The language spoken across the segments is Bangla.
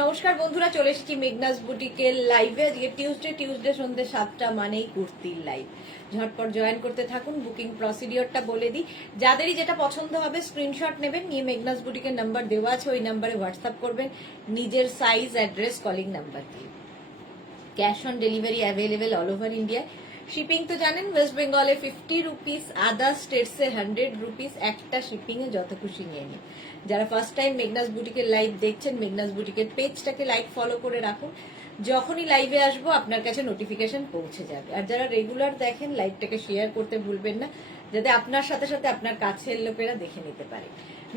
নমস্কার বন্ধুরা, চলে এসেছি মেঘনাস বুটিকের লাইভে। আজকে টিউসডে সন্ধ্যে 7টা মানেই কুর্তির লাইভ। ঝটপট জয়েন করতে থাকুন। বুকিং প্রসিডিওরটা বলে দিই, যাদেরই যেটা পছন্দ হবে স্ক্রিনশট নেবেন, নিয়ে মেঘনাস বুটিকের নাম্বার দেওয়া আছে, ওই নাম্বারে হোয়াটসঅ্যাপ করবেন নিজের সাইজ, অ্যাড্রেস, কলিং নাম্বার দিয়ে। Cash on delivery available all over India. Shipping তো জানেন, ওয়েস্ট বেঙ্গলে 50 রুপিস, আদার স্টেটসে 100 রুপিস। একটা শিপিংয়ে যত খুশি নিয়ে নিন। যারা ফার্স্ট টাইম মেঘনাস বুটিকের লাইভ দেখছেন, মেঘনাস বুটিকের পেজটাকে লাইক ফলো করে রাখুন, যখনই লাইভে আসবো আপনার কাছে নোটিফিকেশন পৌঁছে যাবে। আর যারা রেগুলার দেখেন, লাইভটাকে শেয়ার করতে ভুলবেন না, যাতে আপনার সাথে সাথে আপনার কাছের লোকেরা দেখে নিতে পারে।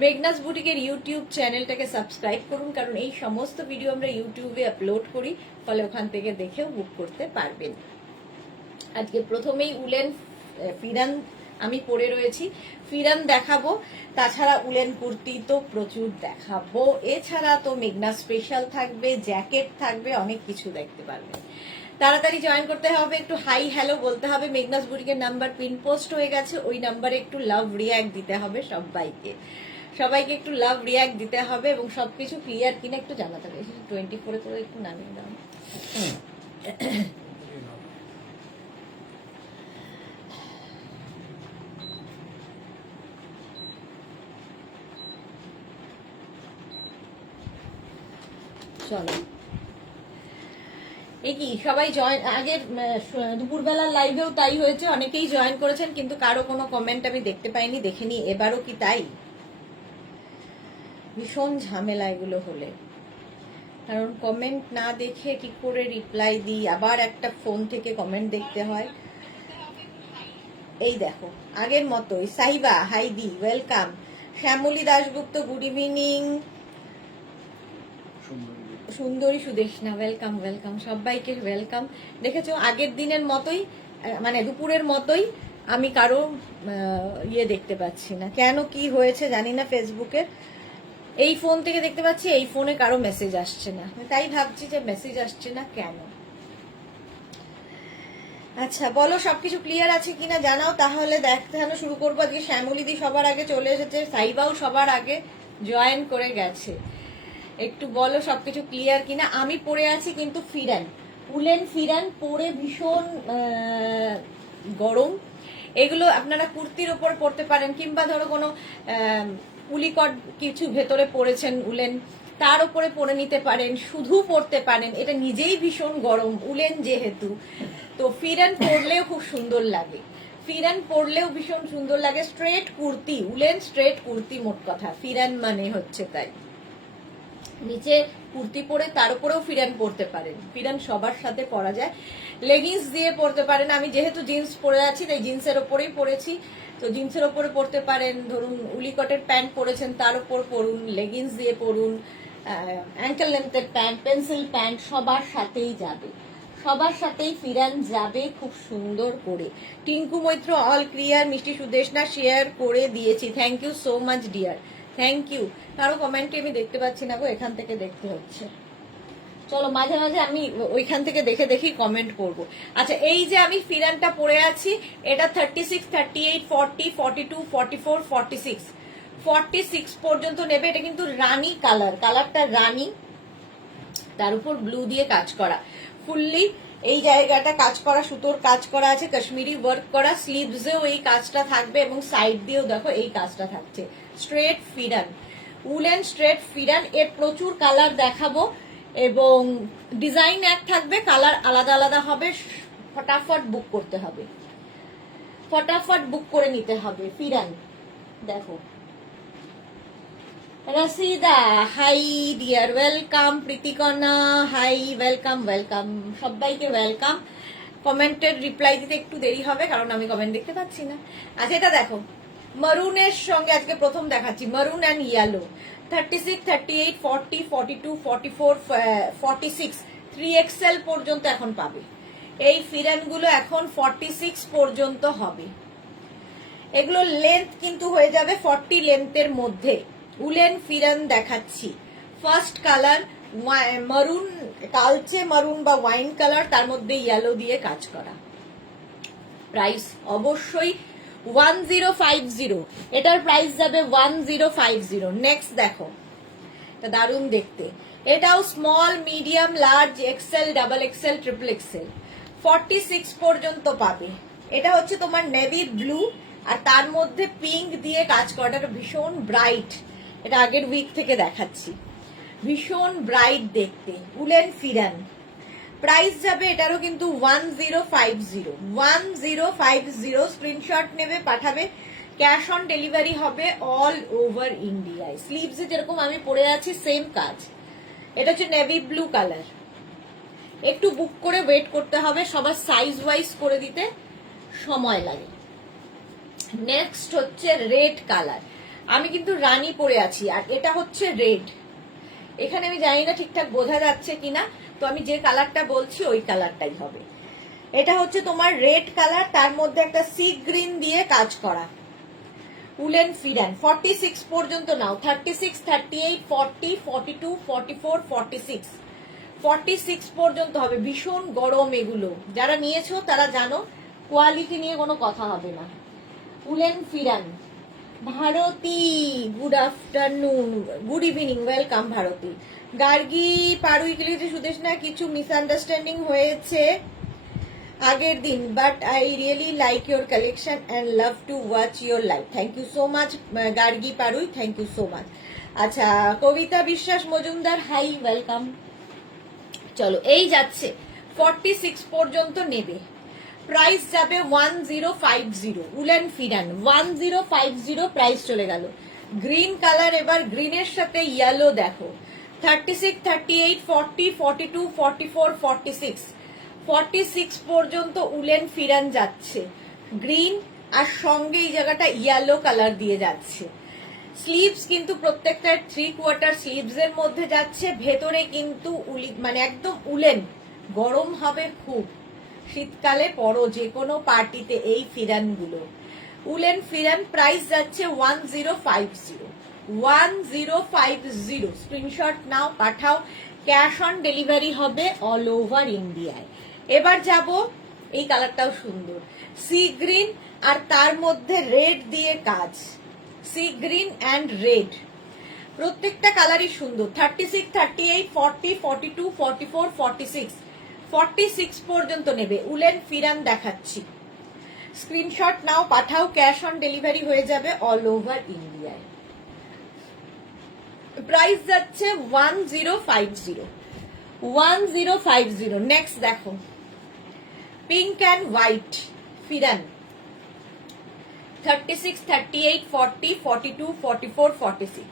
মেঘনাস বুটিকের ইউটিউব চ্যানেলটাকে সাবস্ক্রাইব করুন, কারণ এই সমস্ত ভিডিও আমরা ইউটিউবে আপলোড করি, ফলে ওখান থেকে দেখেও বুক করতে পারবেন। আজকে প্রথমেই উলেন ফিরান আমি পরে রয়েছি, ফিরান দেখাবো। তাছাড়া উলেন কুর্তি তো প্রচুর দেখাবো। এছাড়া তো মেঘনা স্পেশাল থাকবে, জ্যাকেট থাকবে, অনেক কিছু দেখতে পারবেন। তাড়াতাড়ি জয়েন করতে হবে, একটু হাই হ্যালো বলতে হবে। মেঘনাস বুটিকের নাম্বার পিন পোস্ট হয়ে গেছে, ওই নাম্বারে একটু লাভ রিয়াক্ট দিতে হবে সবাইকে একটু লাভ রিয়াক্ট দিতে হবে, এবং সবকিছু ক্লিয়ার কিনা একটু জানাতে হবে। 24 করে একটু নামিয়ে দাও। চলো, এই কি সবাই জয়েন, আগের দুপুরবেলার লাইভেও তাই হয়েছে, অনেকেই জয়েন করেছেন, কিন্তু কারো কোনো কমেন্ট আমি দেখতে পাইনি, দেখেনি। এবারও কি তাই? ভীষণ ঝামেলা এগুলো হলে, কারণ কমেন্ট না দেখে কি করে রিপ্লাই দিই, আবার একটা ফোন থেকে কমেন্ট দেখতে হয়। এই দেখো, আগের মতোই। সাহিবা হাইদি welcome. Shyamali Dasgupta good evening. সুন্দরী সুদেশনা ওয়েলকাম ওয়েলকাম, সবাইকে ওয়েলকাম। দেখেছো, আগের দিনের মতোই, মানে দুপুরের মতোই আমি কারো ইয়ে দেখতে পাচ্ছি না। কেন কি হয়েছে জানি না ফেসবুকে। এই ফোন থেকে দেখতে পাচ্ছি, এই ফোনে কারো মেসেজ আসছে না, তাই ভাবছি যে মেসেজ আসছে না কেন। আচ্ছা বলো, সবকিছু ক্লিয়ার আছে কিনা জানাও, তাহলে দেখানো শুরু করবো। আজকে শ্যামলীদি সবার আগে চলে এসেছে, সাইবাও সবার আগে জয়েন করে গেছে। একটু বলো সবকিছু ক্লিয়ার কিনা। আমি পরে আছি কিন্তু ফিরান, উলেন ফিরান পরে ভীষণ গরম। এগুলো আপনারা কুর্তির ওপর পরতে পারেন, কিংবা ধরো কোনো উলিকট কিছু ভেতরে পরেছেন উলেন, তার উপরে পরে নিতে পারেন, শুধু পরতে পারেন। এটা নিজেই ভীষণ গরম উলেন যেহেতু, তো ফিরান পরলেও খুব সুন্দর লাগে। ফিরান পরলেও ভীষণ সুন্দর লাগে। Straight kurti, woollen straight kurti, মোট কথা ফিরান মানে হচ্ছে তাই। নিচে কুর্তি পরে তার উপরেও ফিরান পরতে পারেন, ফিরান সবার সাথে পরা যায়। লেগিংস দিয়ে পরতে পারেন, আমি যেহেতু জিন্স পরে আছি তাই জিন্সের ওপরেই পরেছি, তো জিন্সের ওপরে পরতে পারেন। ধরুন উলিকটের প্যান্ট পরেছেন, তার উপর পরুন, লেগিংস দিয়ে পরুন, অ্যাঙ্কেল লেন্থের প্যান্ট, পেন্সিল প্যান্ট, সবার সাথেই যাবে, সবার সাথেই ফিরান যাবে খুব সুন্দর করে। টিঙ্কু মৈত্র অল ক্লিয়ার, মিষ্টি সুদেশনা শেয়ার করে দিয়েছি, thank you so much dear, thank you. কারো কমেন্টে আমি দেখতে পাচ্ছি না গো, এখান থেকে দেখতে হচ্ছে। চলো, মাঝে মাঝে আমি ওইখান থেকে দেখে দেখি কমেন্ট করব। আচ্ছা, এই যে আমি ফিরানটা পরে আছি, এটা 36, 38, 40, 42, 44, 46, 46 পর্যন্ত নেবে। এটা কিন্তু রানী কালার, কালারটা রানী, তার উপর ব্লু দিয়ে কাজ করা, ফুললি এই জায়গাটা কাজ করা, সুতোর কাজ করা আছে, কাশ্মীরি ওয়ার্ক করা। স্লিভসেও এই কাজটা থাকবে, এবং সাইড দিয়েও দেখো এই কাজটা থাকছে। Straight pheran, woollen straight pheran. এর প্রচুর কালার দেখাবো, এবং ডিজাইন এক থাকবে, কালার আলাদা আলাদা হবে। ফটাফট বুক করতে হবে, ফটাফট বুক করে নিতে হবে। ফিরান দেখো। Rashida hi dear, welcome. Pritikana hi, welcome welcome, সবাইকে ওয়েলকাম। কমেন্টের রিপ্লাই দিতে একটু দেরি হবে, কারণ আমি কমেন্ট দেখতে পাচ্ছি না। আচ্ছা, এটা দেখো, মারুনের সঙ্গে আজকে প্রথম দেখাচ্ছি, মারুন অ্যান্ড ইয়েলো। 36, 38, 40, 42, 44, 46, 3XL পর্যন্ত এখন পাবে। এই ফিরানগুলো এখন 46 পর্যন্ত হবে। এগুলো লেন্থ কিন্তু হয়ে যাবে 40 লেন্থের মধ্যে। উলেন ফিরান দেখাচ্ছি। ফার্স্ট কালার মারুন, কালচে মারুন বা ওয়াইন কালার, তার মধ্যে ইয়েলো দিয়ে কাজ করা। প্রাইস অবশ্যই 1050, এটার প্রাইস যাবে 1050। নেক্সট দেখো, এটা দারুণ দেখতে। এটাও small, medium, large, XL, double XL, triple XL 46 পর্যন্ত পাবে। এটা হচ্ছে তোমার নেভি ব্লু আর তার মধ্যে পিঙ্ক দিয়ে কাজ করা, এটা ভীষণ ব্রাইট। এটা আগের উইক থেকে দেখাচ্ছি, ভীষণ ব্রাইট দেখতে। উলেন ফিরান, প্রাইস যাবে এটারও কিন্তু 1050 স্ক্রিনশট নেবে পাঠাবে, ক্যাশ অন ডেলিভারি হবে অল ওভার ইন্ডিয়ায়। স্লিভসে যেরকম আমি পরে আছি সেম কাজ। এটা হচ্ছে নেভি ব্লু কালার, একটু বুক করে ওয়েট করতে হবে, সবার সাইজ ওয়াইজ করে দিতে সময় লাগে। নেক্সট হচ্ছে রেড কালার, আমি কিন্তু রানী পরে আছি আর এটা হচ্ছে রেড। এখানে আমি জানি না ঠিকঠাক বোঝা যাচ্ছে কিনা, তো আমি যে কালারটা বলছি ওই কালারটাই হবে। এটা হচ্ছে তোমার রেড কালার, তার মধ্যে একটা সি গ্রিন দিয়ে কাজ করা। উলেন ফিরান 46 পর্যন্ত নাও, 36, 38, 40, 42, 44, 46 46 পর্যন্ত হবে। ভীষণ গরম এগুলো, যারা নিয়েছো তারা জানো, কোয়ালিটি নিয়ে কোনো কথা হবে না। Woollen pheran, Bharati good afternoon, good evening, welcome Bharati. Gargi Parui ক্লিতে সুদেশ না, কিছু মিসআন্ডারস্ট্যান্ডিং হয়েছে আগের দিন, but I really like your collection and love to watch your live. Thank you so much Gargi Parui, thank you so much. আচ্ছা, কবিতা বিশ্বাস মজুমদার, হাই, ওয়েলকাম। চলো, এই যাচ্ছে 46 পর্যন্ত নেবে, প্রাইস যাবে 1050। উলেন ফিরান 1050 প্রাইস চলে গেল। গ্রিন কালার, এবার গ্রিনের সাথে ইয়েলো দেখো, 36, 38, 40, 42, 44, 46 46 পর্যন্ত উলেন ফিরান যাচ্ছে। গ্রিন আর সঙ্গে এই জায়গাটা ইয়েলো কালার দিয়ে যাচ্ছে। স্লিভস কিন্তু প্রত্যেকটা 3/4 স্লিভস এর মধ্যে যাচ্ছে, ভেতরে কিন্তু মানে একদম উলেন, গরম হবে খুব। শীতকালে পরো যে কোনো পার্টিতে এই ফিরানগুলো। উলেন ফিরান, প্রাইস যাচ্ছে 1050 স্ক্রিনশট নাও, পাঠাও, ক্যাশ অন ডেলিভারি হবে অল ওভার ইন্ডিয়ায়। এবার যাব, এই কালারটাও সুন্দর, সি গ্রিন আর তার মধ্যে রেড দিয়ে কাজ, সি গ্রিন অ্যান্ড রেড, প্রত্যেকটা কালারই সুন্দর। 36, 38, 40, 42, 44, 46 46 পর্যন্ত নেবে। উলেন ফিরান দেখাচ্ছি, স্ক্রিনশট নাও, পাঠাও, ক্যাশ অন ডেলিভারি হয়ে যাবে অল ওভার ইন্ডিয়ায়। প্রাইস যাচ্ছে 1050। নেক্সট দেখো, পিঙ্ক অ্যান্ড হোয়াইট ফিরান, 36, 38, 40, 42, 44, 46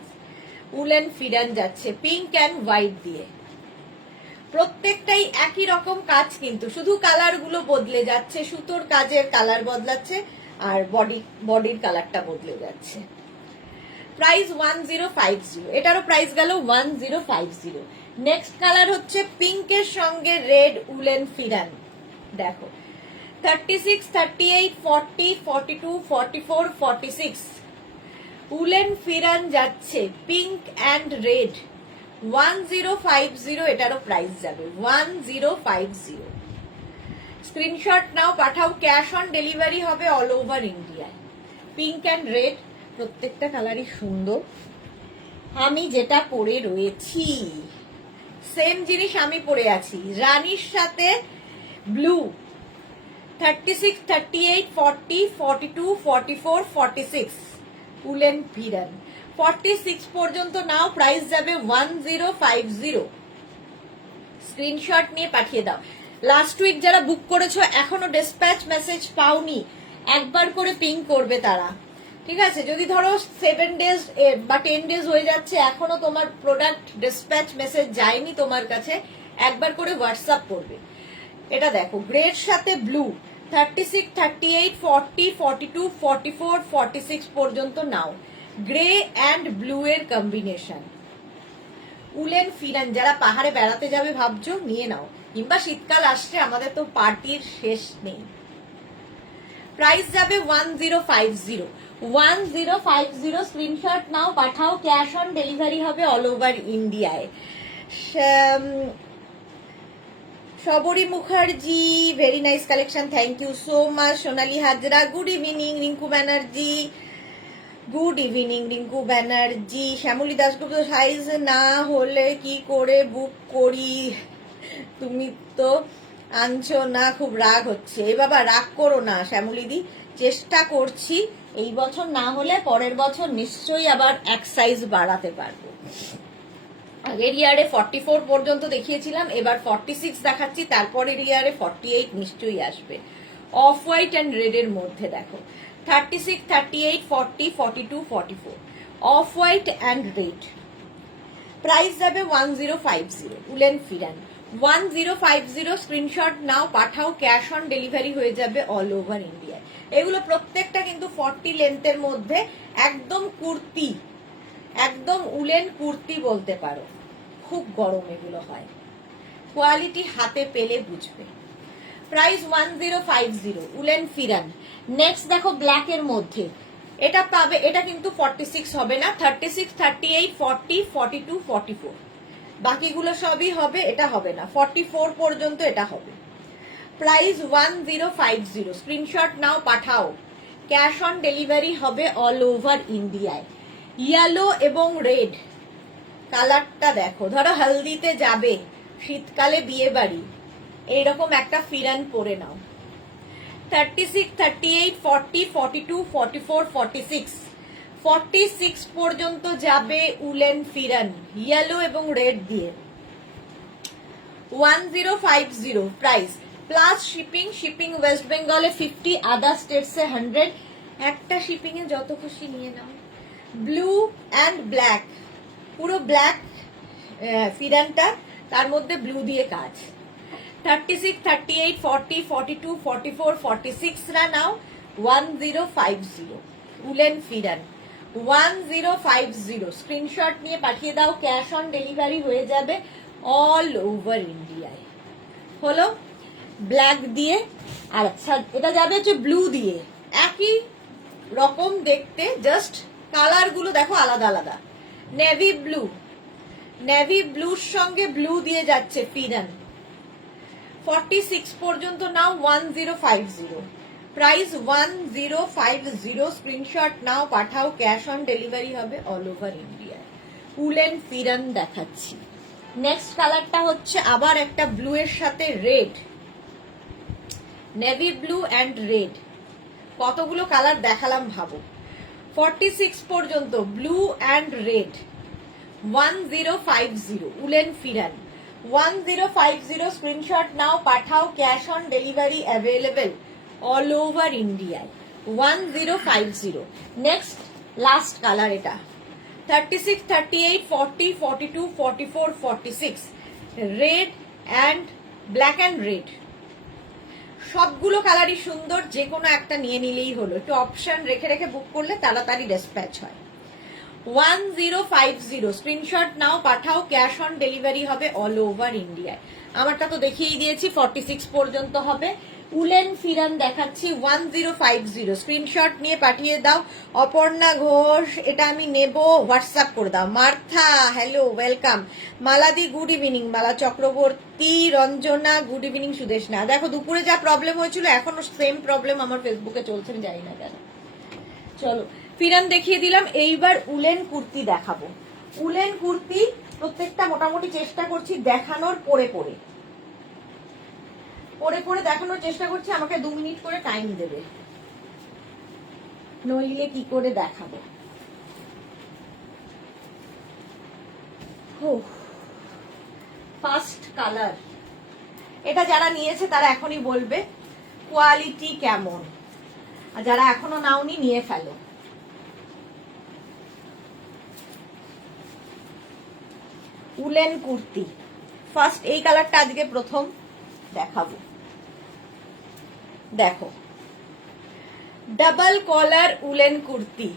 উলেন ফিরান যাচ্ছে পিঙ্ক অ্যান্ড হোয়াইট দিয়ে। প্রত্যেকটাই একই রকম কাজ, কিন্তু শুধু কালার গুলো বদলে যাচ্ছে, সুতোর কাজের কালার বদলাচ্ছে আর বডির কালারটা বদলে যাচ্ছে। প্রাইস 1050, এটারও প্রাইস গেল 1050। নেক্সট কালার হচ্ছে পিঙ্কের সঙ্গে রেড উলেন ফিরান, দেখো 36, 38, 40, 42, 44, 46 উলেন ফিরান যাচ্ছে পিঙ্ক অ্যান্ড রেড 1050, এটারও প্রাইস যাবে 1050। স্ক্রিনশট নাও, পাঠাও, ক্যাশ অন ডেলিভারি হবে অল ওভার ইন্ডিয়ায়। পিঙ্ক অ্যান্ড রেড, প্রত্যেকটা কালারই সুন্দর। আমি যেটা পরে রয়েছি সেম জিনিস আমি পরে আছি, রানীর সাথে ব্লু, 36, 38, 40, 42, 44, 46 উলেন ফিরান 46 পর্যন্ত নাও, প্রাইস যাবে 1050। স্ক্রিনশট নিয়ে পাঠিয়ে দাও। লাস্ট উইক যারা বুক করেছো এখনো ডিসপ্যাচ মেসেজ পাওনি, একবার করে পিং করবে তারা, ঠিক আছে? যদি ধরো 7 ডেজ বা 10 ডেজ হয়ে যাচ্ছে এখনো তোমার প্রোডাক্ট ডিসপ্যাচ মেসেজ যায়নি তোমার কাছে, একবার করে হোয়াটসঅ্যাপ করবে। এটা দেখো, গ্রের সাথে ব্লু, 36, 38, 40, 42, 44, 46 পর্যন্ত নাও, গ্রে অ্যান্ড ব্লু এর কম্বিনেশন। উলেন ফিরান, যারা পাহাড়ে বেড়াতে যাবে ভাবছো নিয়ে নাও, কিংবা শীতকাল আসছে, আমাদের তো পার্টির শেষ নেই। প্রাইস যাবে 1050। স্ক্রিনশট নাও, পাঠাও, ক্যাশ অন ডেলিভারি হবে অল ওভার ইন্ডিয়ায়। Sabari Mukherjee, very nice collection, thank you so much. Sonali Hazra, good evening. Rinku Banerjee, good evening Rinku Banerjee. Shyamali Dasgupta, size না হলে কি করে বুক করি? তুমি তো আনছো না, খুব রাগ হচ্ছে। এ বাবা রাগ করো না শ্যামলীদি, চেষ্টা করছি। এই বছর না হলে পরের বছর নিশ্চয়ই আবার এক সাইজ বাড়াতে পারবো। আগের ইয়ারে 44 পর্যন্ত দেখিয়েছিলাম, এবার 46 দেখাচ্ছি, তারপরের ইয়ারে 48 নিশ্চয়ই আসবে। অফ হোয়াইট অ্যান্ড রেড এর মধ্যে দেখো 36, 38, 40, 42, 44 off white and red. Price যাবে 1050, উলেন ফিরান 1050। স্ক্রিনশট নাও, পাঠাও, ক্যাশ অন ডেলিভারি হয়ে যাবে অল ওভার ইন্ডিয়ায়। এগুলো প্রত্যেকটা কিন্তু 40 লেন্থের মধ্যে, একদম কুর্তি, একদম উলেন কুর্তি বলতে পারো। খুব গরম এগুলো হয়, কোয়ালিটি হাতে পেলে বুঝবে। Price 1050, woollen pheran. নেক্সট দেখো ব্ল্যাক এর মধ্যে, এটা পাবে, এটা কিন্তু 46 হবে না, 36, 38, 40, 42, 44 বাকিগুলো সবই হবে, এটা হবে না। 44 পর্যন্ত এটা হবে। প্রাইস 1050, স্ক্রিনশট নাও, পাঠাও, ক্যাশ অন ডেলিভারি হবে অল ওভার ইন্ডিয়ায়। ইয়েলো এবং রেড কালারটা দেখো, ধরো হলদিতে যাবে, শীতকালে বিয়ে বাড়ি, এইরকম একটা ফিরান পরে নাও। 36, 38, 40, 42, 44, 46 46 পর্যন্ত যাবে উলেন ফিরান, ইয়েলো এবং রেড দিয়ে। 1050 price, plus shipping. Shipping West বেঙ্গলে 50, আদার স্টেটসে 100। একটা শিপিং এ যত খুশি নিয়ে নাও। ব্লু অ্যান্ড ব্ল্যাক, পুরো ব্ল্যাক ফিরানটা, তার মধ্যে ব্লু দিয়ে কাজ। 36, 38, 40, 42, 44, 46 রা নাও 1050, উলেন ফিরান 1050। স্ক্রিনশট নিয়ে পাঠিয়ে দাও, ক্যাশ অন ডেলিভারি হয়ে যাবে অল ওভার ইন্ডিয়ায়। হলো ব্ল্যাক দিয়ে, আর আচ্ছা এটা যাবে হচ্ছে ব্লু দিয়ে, একই রকম দেখতে, জাস্ট কালার গুলো দেখো আলাদা আলাদা। নেভি ব্লু, নেভি ব্লুর সঙ্গে ব্লু দিয়ে যাচ্ছে ফিরান। 46 পর্যন্ত নাও 1050, প্রাইস 1050। স্ক্রিনশট নাও, পাঠাও, ক্যাশ অন ডেলিভারি হবে অল ওভার ইন্ডিয়ায়। উলেন ফিরান দেখাচ্ছি। নেক্সট কালারটা হচ্ছে আবার একটা ব্লু এর সাথে red, navy blue and red. কতগুলো কালার দেখালাম ভাবো। 46 পর্যন্ত blue and red 1050, woollen pheran 1050। Screenshot নাও, পাঠাও, cash on delivery available all over ইন্ডিয়ায়। 1050। নেক্সট লাস্ট কালার এটা 36, 38, 40, 42, 44, 46 red and black and red. সবগুলো কালারই সুন্দর, যে কোনো একটা নিয়ে নিলেই হলো। একটু অপশন রেখে রেখে বুক করলে তাড়াতাড়ি ডিসপ্যাচ হয়। 1050, স্ক্রিনশট নাও, পাঠাও, ক্যাশ অন ডেলিভারি হবে অল ওভার ইন্ডিয়ায়। আমারটা তো দেখিয়ে দিয়েছি, 46 পর্যন্ত হবে। উলেন ফিরান দেখাচ্ছি 1050, স্ক্রিনশট নিয়ে পাঠিয়ে দাও। অপর্ণা ঘোষ, এটা আমি নেব, হোয়াটসঅ্যাপ করে দাও। Martha, hello, welcome. মালাদি, good evening. Mala Chakraborty, Ranjana, good evening. Sudeshna, দেখো দুপুরে যা প্রবলেম হয়েছিল, এখনো সেম প্রবলেম আমার ফেসবুকে চলছে, আমি জানি না কেন। চলো ফিরান দেখিয়ে দিলাম, এইবার উলেন কুর্তি দেখাবো। উলেন কুর্তি প্রত্যেকটা মোটামুটি চেষ্টা করছি দেখানোর, পরে পরে পরে পরে দেখানোর চেষ্টা করছি। আমাকে 2 মিনিট করে টাইম দেবে, নইলে কি করে দেখাবো। ফার্স্ট কালার, এটা যারা নিয়েছে তারা এখনই বলবে কোয়ালিটি কেমন, আর যারা এখনো নাওনি নিয়ে ফেলো। উলেন কুর্তি ফার্স্ট, এই কালারটা আজকে প্রথম দেখাবো। দেখো ডাবল কলার উলেন কুর্তি,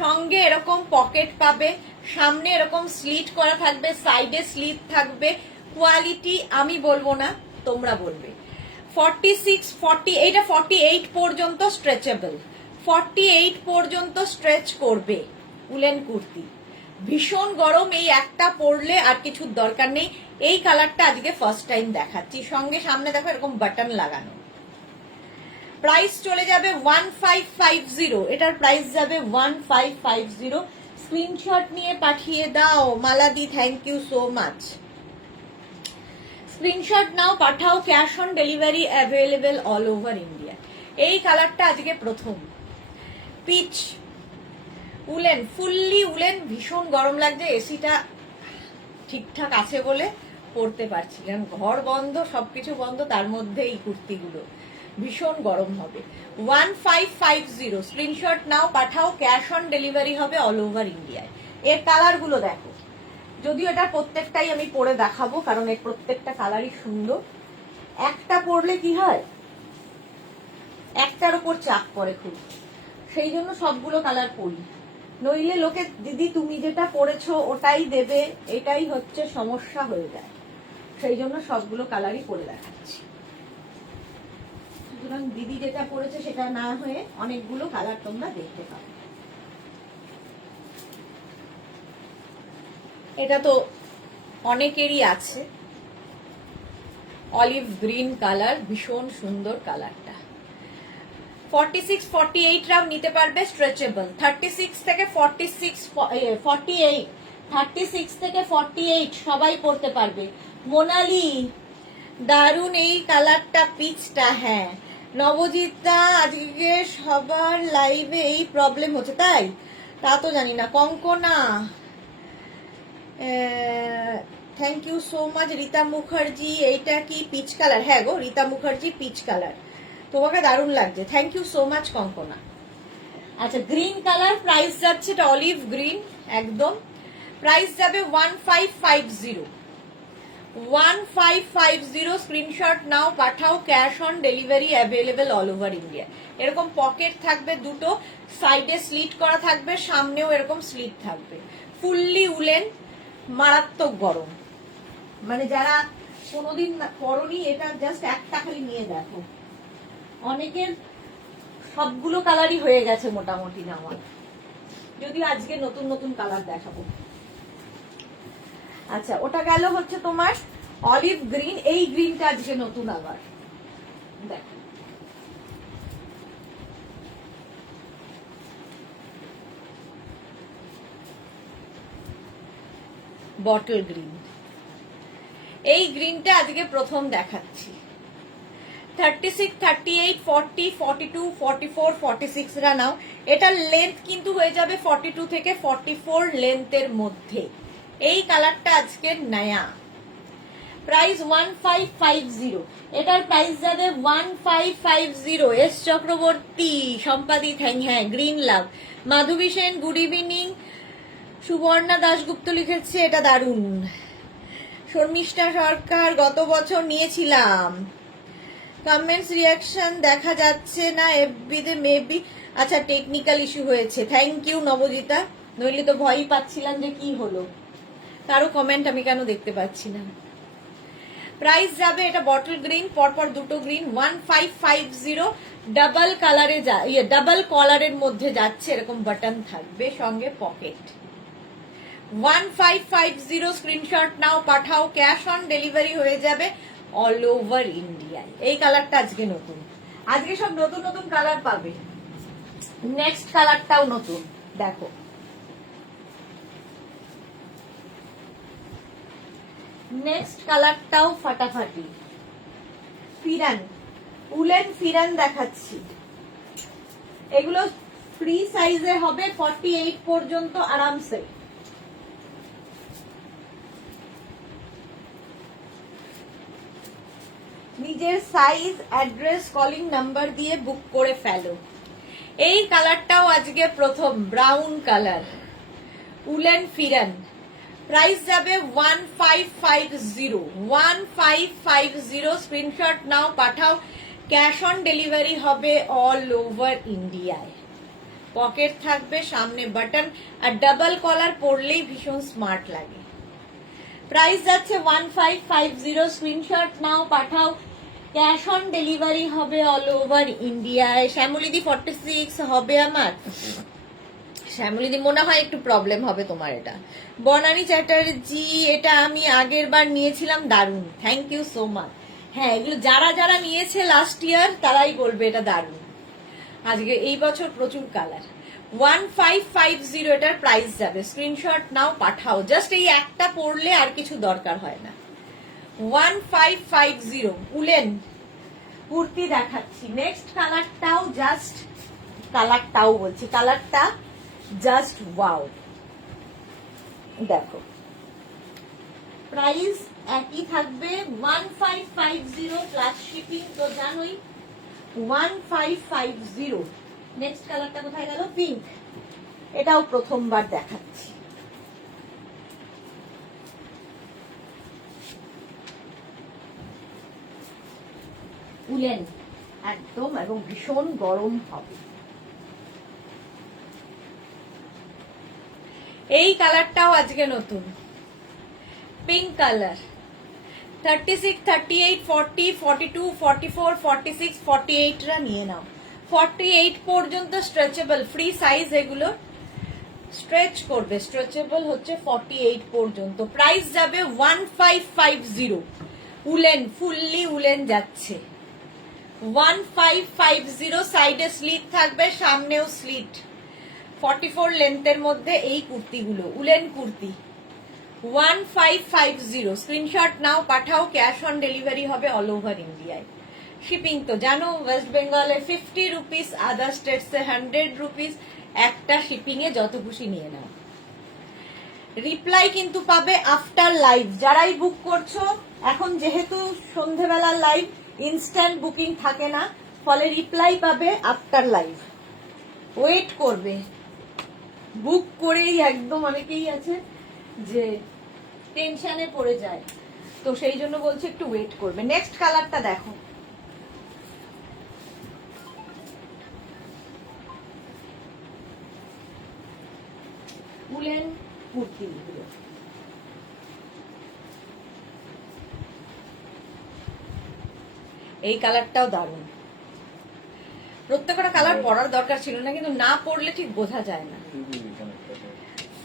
সঙ্গে এরকম পকেট পাবে, সামনে এরকম স্লিট করা থাকবে, সাইডে স্লিট থাকবে। কোয়ালিটি আমি বলবো না, তোমরা বলবে। 46, 40, এইটা 48 পর্যন্ত স্ট্রেচেবল, 48 পর্যন্ত স্ট্রেচ করবে উলেন কুর্তি। ভীষণ গরম, এই একটা পরলে আর কিছুর দরকার নেই। এই কালারটা আজকে ফার্স্ট টাইম দেখাচ্ছি, সঙ্গে সামনে দেখো এরকম বাটন লাগানো। প্রাইস চলে যাবে 1550, এটার প্রাইস যাবে 1550। স্ক্রিনশট নিয়ে পাঠিয়ে দাও মালাদি, thank you so much. Screenshot নাও, পাঠাও, cash on delivery available all over India. এই কালারটা আজকে প্রথম, পিচ উলেন, ফুললি উলেন, ভীষণ গরম লাগছে, এসিটা ঠিকঠাক আছে বলে পরতে পারছি, কারণ ঘর বন্ধ, সবকিছু বন্ধ, তার মধ্যে এই কুর্তিগুলো ভীষণ গরম হবে। 1550, স্ক্রিনশট নাও, পাঠাও, ক্যাশ অন ডেলিভারি হবে অল ওভার ইন্ডিয়ায়। এর কালারগুলো দেখো, যদিও এটা প্রত্যেকটাই আমি পরে দেখাবো, কারণ এর প্রত্যেকটা কালারই সুন্দর। একটা পরলে কি হয়, একটার উপর চাপ পড়ে খুব, সেই জন্য সবগুলো কালার পরি, নইলে লোকে দিদি তুমি যেটা পরেছো ওটাই দেবে, এটাই হচ্ছে সমস্যা হয়ে যায়, সেই জন্য সবগুলো কালারই পরে দেখাচ্ছি। সুতরাং দিদি যেটা পরেছে সেটা না হয়ে অনেকগুলো কালার তোমরা দেখতে পাবে। এটা তো অনেকেরই আছে, অলিভ গ্রিন কালার, ভীষণ সুন্দর কালারটা। 46 48 রাও নিতে পারবে, স্ট্রেচেবল। 36 থেকে 46 48, 36 থেকে 48 সবাই পরতে পারবে। মোনালি, দারুন এই কালারটা, পিচটা। হ্যাঁ নবজিতা, আজকে সবার লাইভে এই প্রবলেম হচ্ছে, তাই তা তো জানি না। Kankana, thank you so much. Rita Mukherjee, এইটা কি পিচ কালার? হ্যাঁ গো রীতা মুখার্জি, পিচ কালার, তোমাকে দারুণ লাগছে, thank you so much Kankana. আচ্ছা গ্রিন কালার, প্রাইস যাচ্ছে, এটা অলিভ গ্রিন একদম, প্রাইস যাবে 1550, 1550। স্ক্রিনশট নাও, পাঠাও, cash on delivery available all over India. এরকম পকেট থাকবে দুটো, সাইডে স্লিট করা থাকবে, সামনেও এরকম স্লিট থাকবে, ফুললি উলেন, মারাত্মক গরম, মানে যারা কোনোদিন পরনি এটা জাস্ট একটা খালি নিয়ে দেখো। অনেকের সবগুলো কালারই হয়ে গেছে মোটামুটি নেওয়া, যদিও আজকে নতুন নতুন কালার দেখাবো। আচ্ছা ওটা গেল হচ্ছে তোমার অলিভ গ্রিন, এই গ্রিনটা আজকে নতুন আবার দেখো, বটল গ্রিন, এই গ্রিনটা আজকে প্রথম দেখাচ্ছি। 36 38 40 42 44 46 রা নাও, এটার লেন্থ কিন্তু হয়ে যাবে 42 থেকে 44 লেন্থের মধ্যে। এই কালারটা আজকে নয়া, প্রাইস 1550, এটার প্রাইস যাবে 1550। এস চক্রবর্তী, সম্পাদি, হ্যাঁ গ্রিন লাভ, মাধবী সেন, গুড ইভিনিং। সুবর্ণা দাশগুপ্ত লিখেছে এটা দারুণ। শর্মিষ্ঠা সরকার, গত বছর নিয়েছিলাম, কমেন্টস রিয়াকশন দেখা যাচ্ছে না এফবিতে, মেবি আচ্ছা টেকনিক্যাল ইস্যু হয়েছে। থ্যাংক ইউ নবজিতা, নইলে তো ভয়ই পাচ্ছিলাম যে কি হলো, কারো কমেন্ট আমি কেন দেখতে পাচ্ছি না। প্রাইস যাবে, এটা বটল গ্রিন, পরপর দুটো গ্রিন, 1550। ডাবল কালারে ডাবল কলারের মধ্যে যাচ্ছে, এরকম বাটন থাকবে, সঙ্গে পকেট। 1550, স্ক্রিনশট নাও, পাঠাও, ক্যাশ অন ডেলিভারি হয়ে যাবে অল ওভার ইন্ডিয়ায়। এই কালারটা আজকে নতুন, আজকে সব নতুন নতুন কালার পাবে। নেক্সট কালারটাও নতুন, দেখো নেক্সট কালারটাও ফাটাফাটি, ফিরান, উলেন ফিরান দেখাচ্ছি। এগুলো ফ্রি সাইজে হবে, 48 পর্যন্ত আরামসে। নিজের সাইজ, অ্যাড্রেস, কলিং নাম্বার দিয়ে বুক করে ফেলো। এই কালারটাও আজকে প্রথম, ব্রাউন কালার, উলেন ফিরান, প্রাইস যাবে 1550, 1550। স্ক্রিনশট নাও, পাঠাও, ক্যাশ অন ডেলিভারি হবে অল ওভার ইন্ডিয়ায়। পকেট থাকবে, সামনে বাটন, আর ডাবল কলার পরলেই ভীষণ স্মার্ট লাগে। প্রাইস যাচ্ছে 1550, স্ক্রিনশট নাও, পাঠাও, ক্যাশ অন ডেলিভারি হবে অল ওভার ইন্ডিয়ায়। শ্যামলিদি 46 হবে আমার, শ্যামলিদি মনে হয় একটু প্রবলেম হবে তোমার। এটা বনানী চ্যাটার্জি, এটা আমি আগের বার নিয়েছিলাম, দারুন, থ্যাংক ইউ সো মাচ। হ্যাঁ, এগুলো যারা যারা নিয়েছে লাস্ট ইয়ার তারাই বলবে এটা দারুণ। আজকে এই বছর প্রচুর কালার। 1550 এটার প্রাইস যাবে, স্ক্রিনশট নাও পাঠাও, জাস্ট এই একটা পড়লে আর কিছু দরকার হয় না। 1550 উলেন কুর্তি দেখাচ্ছি। নেক্সট কালারটাও জাস্ট, কালারটাও বলছি, কালারটা জাস্ট ওয়াও। দেখো প্রাইস একই থাকবে 1550 প্লাস শিপিং, তো জানোই 1550। নেক্সট কালারটা কোথায় গেল? পিঙ্ক, এটাও প্রথমবার দেখাচ্ছি। উলেন একদম, এবং ভীষণ গরম হবে। এই কালারটাও আজকে নতুন, পিঙ্ক কালার। 36, 38, 40, 42, 44, 46, 48 রা নিয়ে নাও। 48 পর্যন্ত স্ট্রেচেবল, ফ্রি সাইজ, এগুলো স্ট্রেচ করবে, স্ট্রেচেবল হচ্ছে 48 পর্যন্ত। প্রাইস যাবে 1550। উলেন, ফুললি উলেন যাচ্ছে 1550। সাইডে স্লিট থাকবে, সামনেও স্লিট। 44 লেন্থের মধ্যে এই কুর্তিগুলো, উলেন কুর্তি 1550। স্ক্রিনশট নাও পাঠাও, ক্যাশ অন ডেলিভারি হবে অল ওভার ইন্ডিয়ায়। শিপিং তো জানো, ওয়েস্ট বেঙ্গলে 50 রুপিস, আদার স্টেটসে 100 রুপিস। একটা শিপিং এ যত খুশি নিয়ে নাও। রিপ্লাই কিন্তু পাবে আফটার লাইভ, যারাই বুক করছো। এখন যেহেতু সন্ধেবেলার লাইভ, ইনস্ট্যান্ট বুকিং থাকে না, ফলে রিপ্লাই পাবে আফটার লাইভ। ওয়েট করবে, বুক করেই একদম অনেকেই আছে যে টেনশনে পড়ে যায়, তো সেই জন্য বলছি একটু ওয়েট করবে। নেক্সট কালারটা দেখো, উলেন কুর্তি, এই কালারটাও দারুণ। প্রত্যেকটা কালার পরার দরকার ছিল না, কিন্তু না পরলে ঠিক বোঝা যায় না।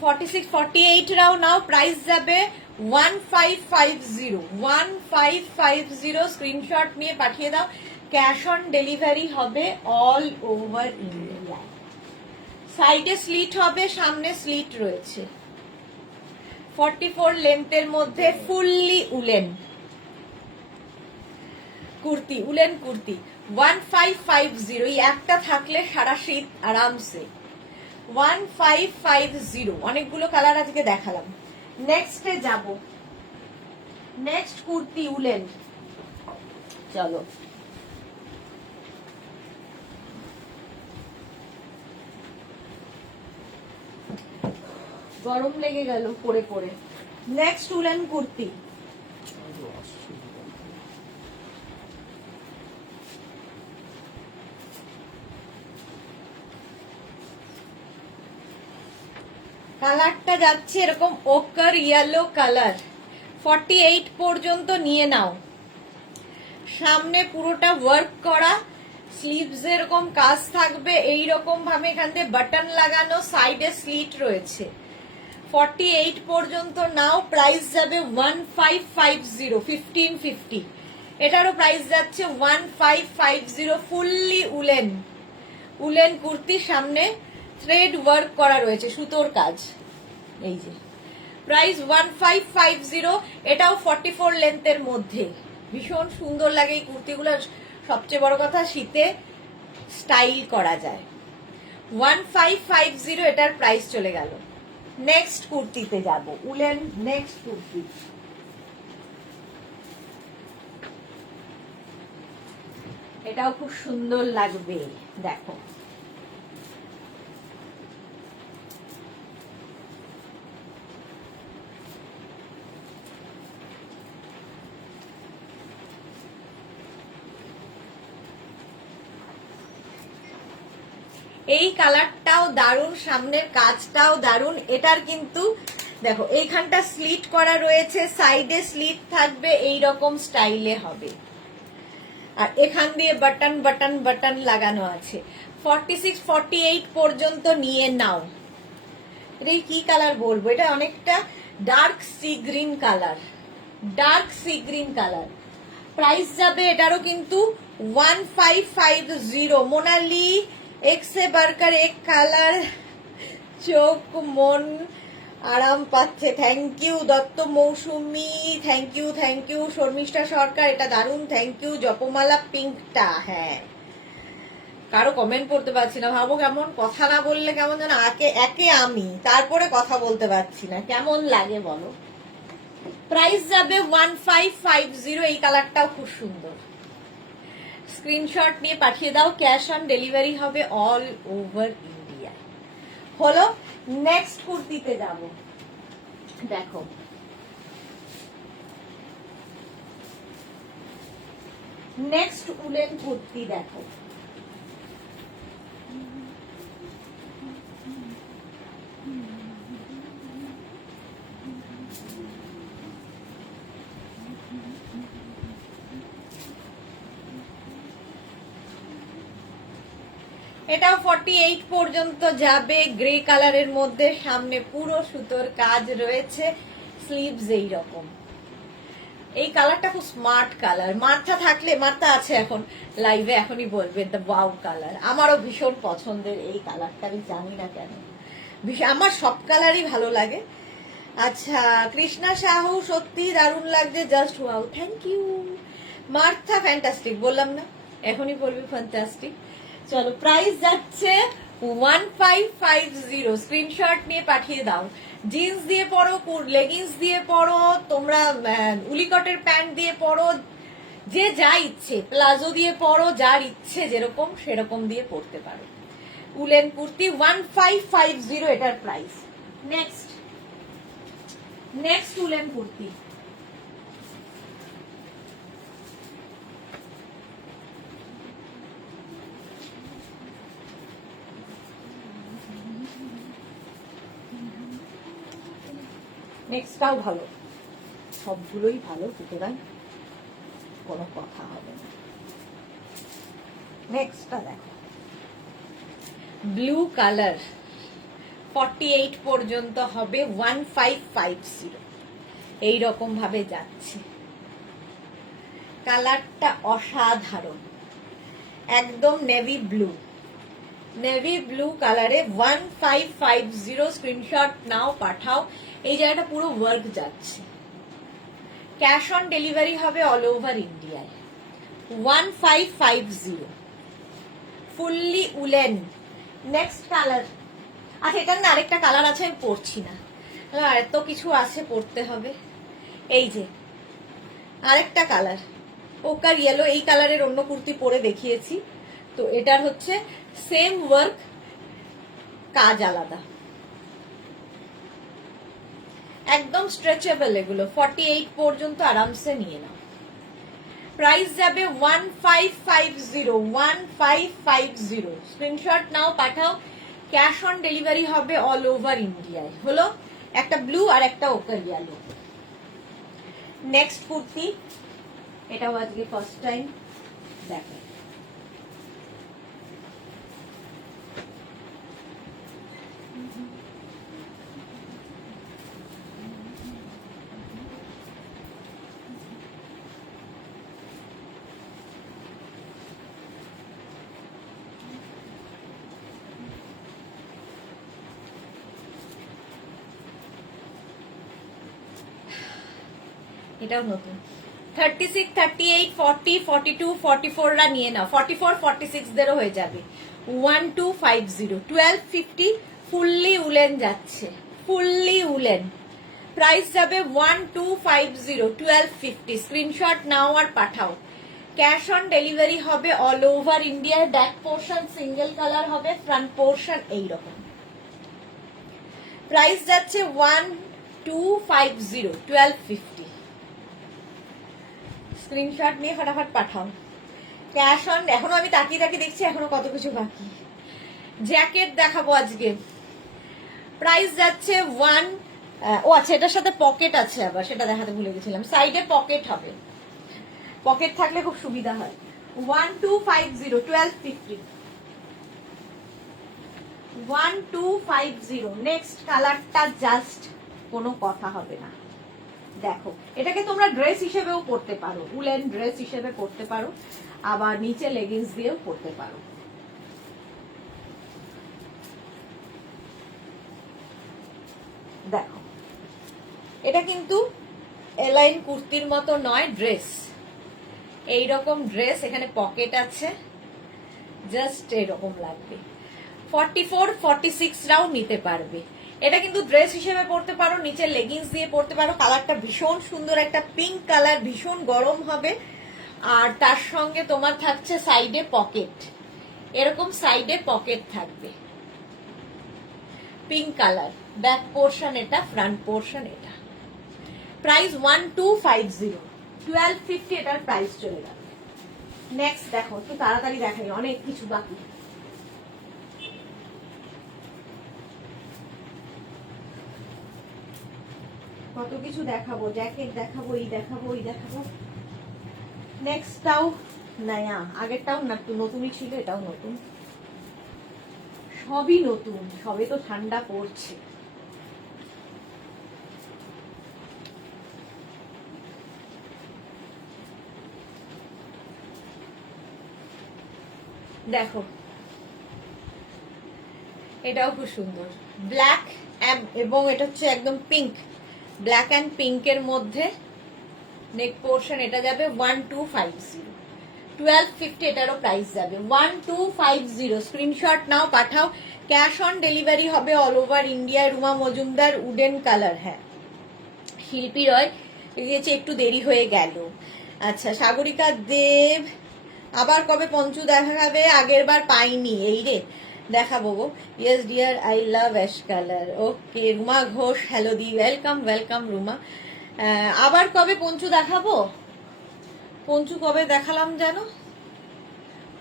46, 48 রাও নাও, প্রাইস যাবে 1550। 1550 স্ক্রিনশট নিয়ে পাঠিয়ে দাও, ক্যাশ অন ডেলিভারি হবে অল ওভার ইন্ডিয়া। সাইডে স্লিট হবে, সামনে স্লিট রয়েছে। 44 লেন্থের মধ্যে fully woollen kurti, woollen kurti 1550। এই একটা থাকলে সারা শীত আরামসে। 1550, অনেকগুলো কালার আজকে দেখালাম। নেক্সটে যাব, নেক্সট কুর্তি উলেন। চলো, গরম লেগে গেল পরে পরে। নেক্সট উলেন কুর্তি, কালারটা যাচ্ছে এরকম ওকার ইয়েলো কালার। 48 পর্যন্ত নিয়ে নাও। সামনে পুরোটা ওয়ার্ক করা, স্লিভস এরকম কাজ থাকবে, এইরকম ভাবে এখান থেকে বাটন লাগানো, সাইডে স্লিট রয়েছে। 48 পর্যন্ত নাও, প্রাইস যাবে 1550, 1550। এটারও প্রাইস যাচ্ছে 1550। ফুললি উলেন, উলেন কুর্তি, সামনে থ্রেড ওয়ার্ক করা রয়েছে, সুতোর কাজ। এই যে প্রাইস 1550। এটাও 44 লেন্থের মধ্যে। ভীষণ সুন্দর লাগে এই কুর্তিগুলো, সবচেয়ে বড় কথা শীতে স্টাইল করা যায়। 1550 এটার প্রাইস চলে গেল। নেক্সট কুর্তিতে যাব, উলেন নেক্সট কুর্তি। এটাও খুব সুন্দর লাগবে, দেখো এই কালারটাও দারুণ, সামনের কাজটাও দারুণ। এটার কিন্তু দেখো এইখানটা স্লিট করা রয়েছে, সাইডে স্লিট থাকবে, এই রকম স্টাইলে হবে, আর এখান দিয়ে বাটন বাটন বাটন লাগানো আছে। 46, 48 পর্যন্ত নিয়ে নাও। এই কি কালার বলবো, এটা অনেকটা dark sea green colour, dark sea green colour. Price যাবে এটারও কিন্তু 1550। মোনালি এক্সে বার্কার এক কালার, চোখ মন আরাম পাচ্ছে। Thank you Dutta Mousumi, thank you Sharmistha Sarkar, এটা দারুণ, থ্যাংক ইউ। জপমালা পিঙ্কটা, হ্যাঁ কারো কমেন্ট করতে পারছি না, ভাবো কেমন, কথা না বললে কেমন যেন একে আমি তারপরে কথা বলতে পারছি না, কেমন লাগে বলো। প্রাইস যাবে 1550। এই কালারটাও খুব সুন্দর, স্ক্রিনশট নিয়ে পাঠিয়ে দাও। ক্যাশ অন ডেলিভারি হবে অল ওভার ইন্ডিয়া। হলো, নেক্সট কুর্তিতে যাব। দেখো নেক্সট উলেন কুর্তি দেখো, এটাও 48 পর্যন্ত যাবে, গ্রে কালারের মধ্যে, সামনে পুরো সুতোর কাজ রয়েছে, স্লিভস এই রকম। এই কালারটা খুব স্মার্ট কালার, মার্থা থাকলে, মার্থা আছে এখন লাইভে, এখনই বলবে দ্য ওয়াও কালার। আমারও ভীষণ পছন্দের এই কালারটা, আমি জানি না কেন, আমার সব কালারই ভালো লাগে। আচ্ছা কৃষ্ণা সাহু, সত্যি দারুণ লাগছে, just wow, thank you. Martha fantastic, বললাম না এখনই বলবি ফ্যান্টাস্টিক। চলো প্রাইস যাচ্ছে 1550। স্ক্রিনশট নিয়ে পাঠিয়ে দাও। জিন্স দিয়ে পরো, লেগিংস দিয়ে পরো, তোমরা উলিকটের প্যান্ট দিয়ে পরো, যে যা ইচ্ছে, প্লাজো দিয়ে পরো, যার ইচ্ছে যেরকম সেরকম দিয়ে পরতে পারো। উলেন কুর্তি 1550 এটার প্রাইস। নেক্সট উলেন কুর্তি, নেক্সটটাও ভালো, সবগুলোই ভালো, সুতরাং কোনো কথা হবে না। নেক্সটটা দেখো, ব্লু কালার, 48 পর্যন্ত হবে, 1550। এইরকম ভাবে যাচ্ছে, কালারটা অসাধারণ, একদম নেভি ব্লু কালারে 1550। স্ক্রিনশট নাও, পাঠাও। এই জায়গাটা পুরো ওয়ার্ক যাচ্ছে, ক্যাশ অন ডেলিভারি হবে অল ওভার ইন্ডিয়ায়। 1550 ফুললি উলেন। নেক্সট কালার, আচ্ছা এটার না আরেকটা কালার আছে, আমি পরছি না, এত কিছু আছে পড়তে হবে। এই যে আরেকটা কালার, ওকার ইয়েলো, এই কালারের অন্য কুর্তি পরে দেখিয়েছি, তো এটার হচ্ছে সেম ওয়ার্ক, কাজ আলাদা, একদম স্ট্রেচেবল। এগুলো 48 পর্যন্ত আরামসে নিয়ে নাও। প্রাইস যাবে 1550। স্ক্রিনশট নাও, পাঠাও। ক্যাশ অন ডেলিভারি হবে অল ওভার ইন্ডিয়ায়। হলো, একটা ব্লু আর একটা ওকার ইয়েলো। নেক্সট কুর্তি, এটাও আজকে ফার্স্ট টাইম দেখো, এটাও নতুন। 36, 38, 40, 42, 44 রা নিয়ে নাও, 44, 46 দেরও হয়ে যাবে। 1250, 1250 ফুললি উলেন যাচ্ছে, ফুললি উলেন। প্রাইস যাবে 1250, 1250। স্ক্রিনশট নাও আর পাঠাও। ক্যাশ অন ডেলিভারি হবে অল ওভার ইন্ডিয়ায়। ব্যাক পোর্শন সিঙ্গেল কালার হবে, ফ্রন্ট পোর্শন এইরকম। প্রাইস যাচ্ছে 1250, 1250। স্ক্রিনশট নিয়ে ফটাফট পাঠাও। ক্যাশ অন, এখনো আমি তাকিয়ে দেখছি, এখনো কত কিছু বাকি। জ্যাকেট দেখাবো আজকে, প্রাইস যাচ্ছে ও আচ্ছা এটার সাথে পকেট আছে, আবার সেটা দেখাতে ভুলে গেছিলাম, সাইডে পকেট হবে, পকেট থাকলে খুব সুবিধা হয়। 1250, 1250, 1250। নেক্সট কালারটা জাস্ট কোনো কথা হবে না, দেখো এটাকে তোমরা ড্রেস হিসেবেও পরতে পারো, উলেন ড্রেস হিসেবে পরতে পারো, আবার নিচে লেগিংস দিয়েও পরতে পারো। দেখো এটা কিন্তু এলাইন কুর্তির মতো নয়, ড্রেস। এইরকম ড্রেস, এখানে পকেট আছে, জাস্ট এরকম লাগবে। 44, 46 রাও নিতে পারবে। এটা কিন্তু ড্রেস হিসেবে পরতে পারো, নিচে লেগিংস দিয়ে পরতে পারো। কালারটা ভীষণ সুন্দর, একটা পিঙ্ক কালার, ভীষণ গরম হবে। আর তার সঙ্গে তোমার থাকছে সাইডে পকেট, এরকম সাইডে পকেট থাকবে, পিঙ্ক কালার। ব্যাক পোর্শন এটা, ফ্রন্ট পোর্শন এটা। প্রাইস 1250, 1250 এটার প্রাইস চলে গেল। নেক্সট দেখো, একটু তাড়াতাড়ি দেখাই, অনেক কিছু বাকি। কত কিছু দেখাবো, জ্যাকেট দেখাবো, এই দেখাবো, ওই দেখাবো। নেক্সটটাও নয়া, আগেরটাও না নতুনই ছিল, এটাও নতুন, সবই নতুন, সবে তো ঠান্ডা পড়ছে। দেখো এটাও খুব সুন্দর, ব্ল্যাক এবং এটা হচ্ছে একদম পিঙ্ক, ব্ল্যাক অ্যান্ড পিঙ্কের মধ্যে। নেক পোর্শন এটা যাবে 1250, 1250 এটারও প্রাইস যাবে 1250। স্ক্রিনশট নাও, পাঠাও। ক্যাশ অন ডেলিভারি হবে all over India. Ruma Majumdar, wooden colour, হ্যাঁ শিল্পী রয় গিয়েছে, একটু দেরি হয়ে গেল। আচ্ছা সাগরিকা দেব, আবার কবে পঞ্চু দেখাবে? আগের বার পাইনি, এই রে দেখাবো গো। Yes dear, I love ash colour. Okay Ruma Ghosh, hello দি, ওয়েলকাম ওয়েলকাম রুমা। আবার কবে পঞ্চু দেখাবো? পঞ্চু কবে দেখালাম জানো?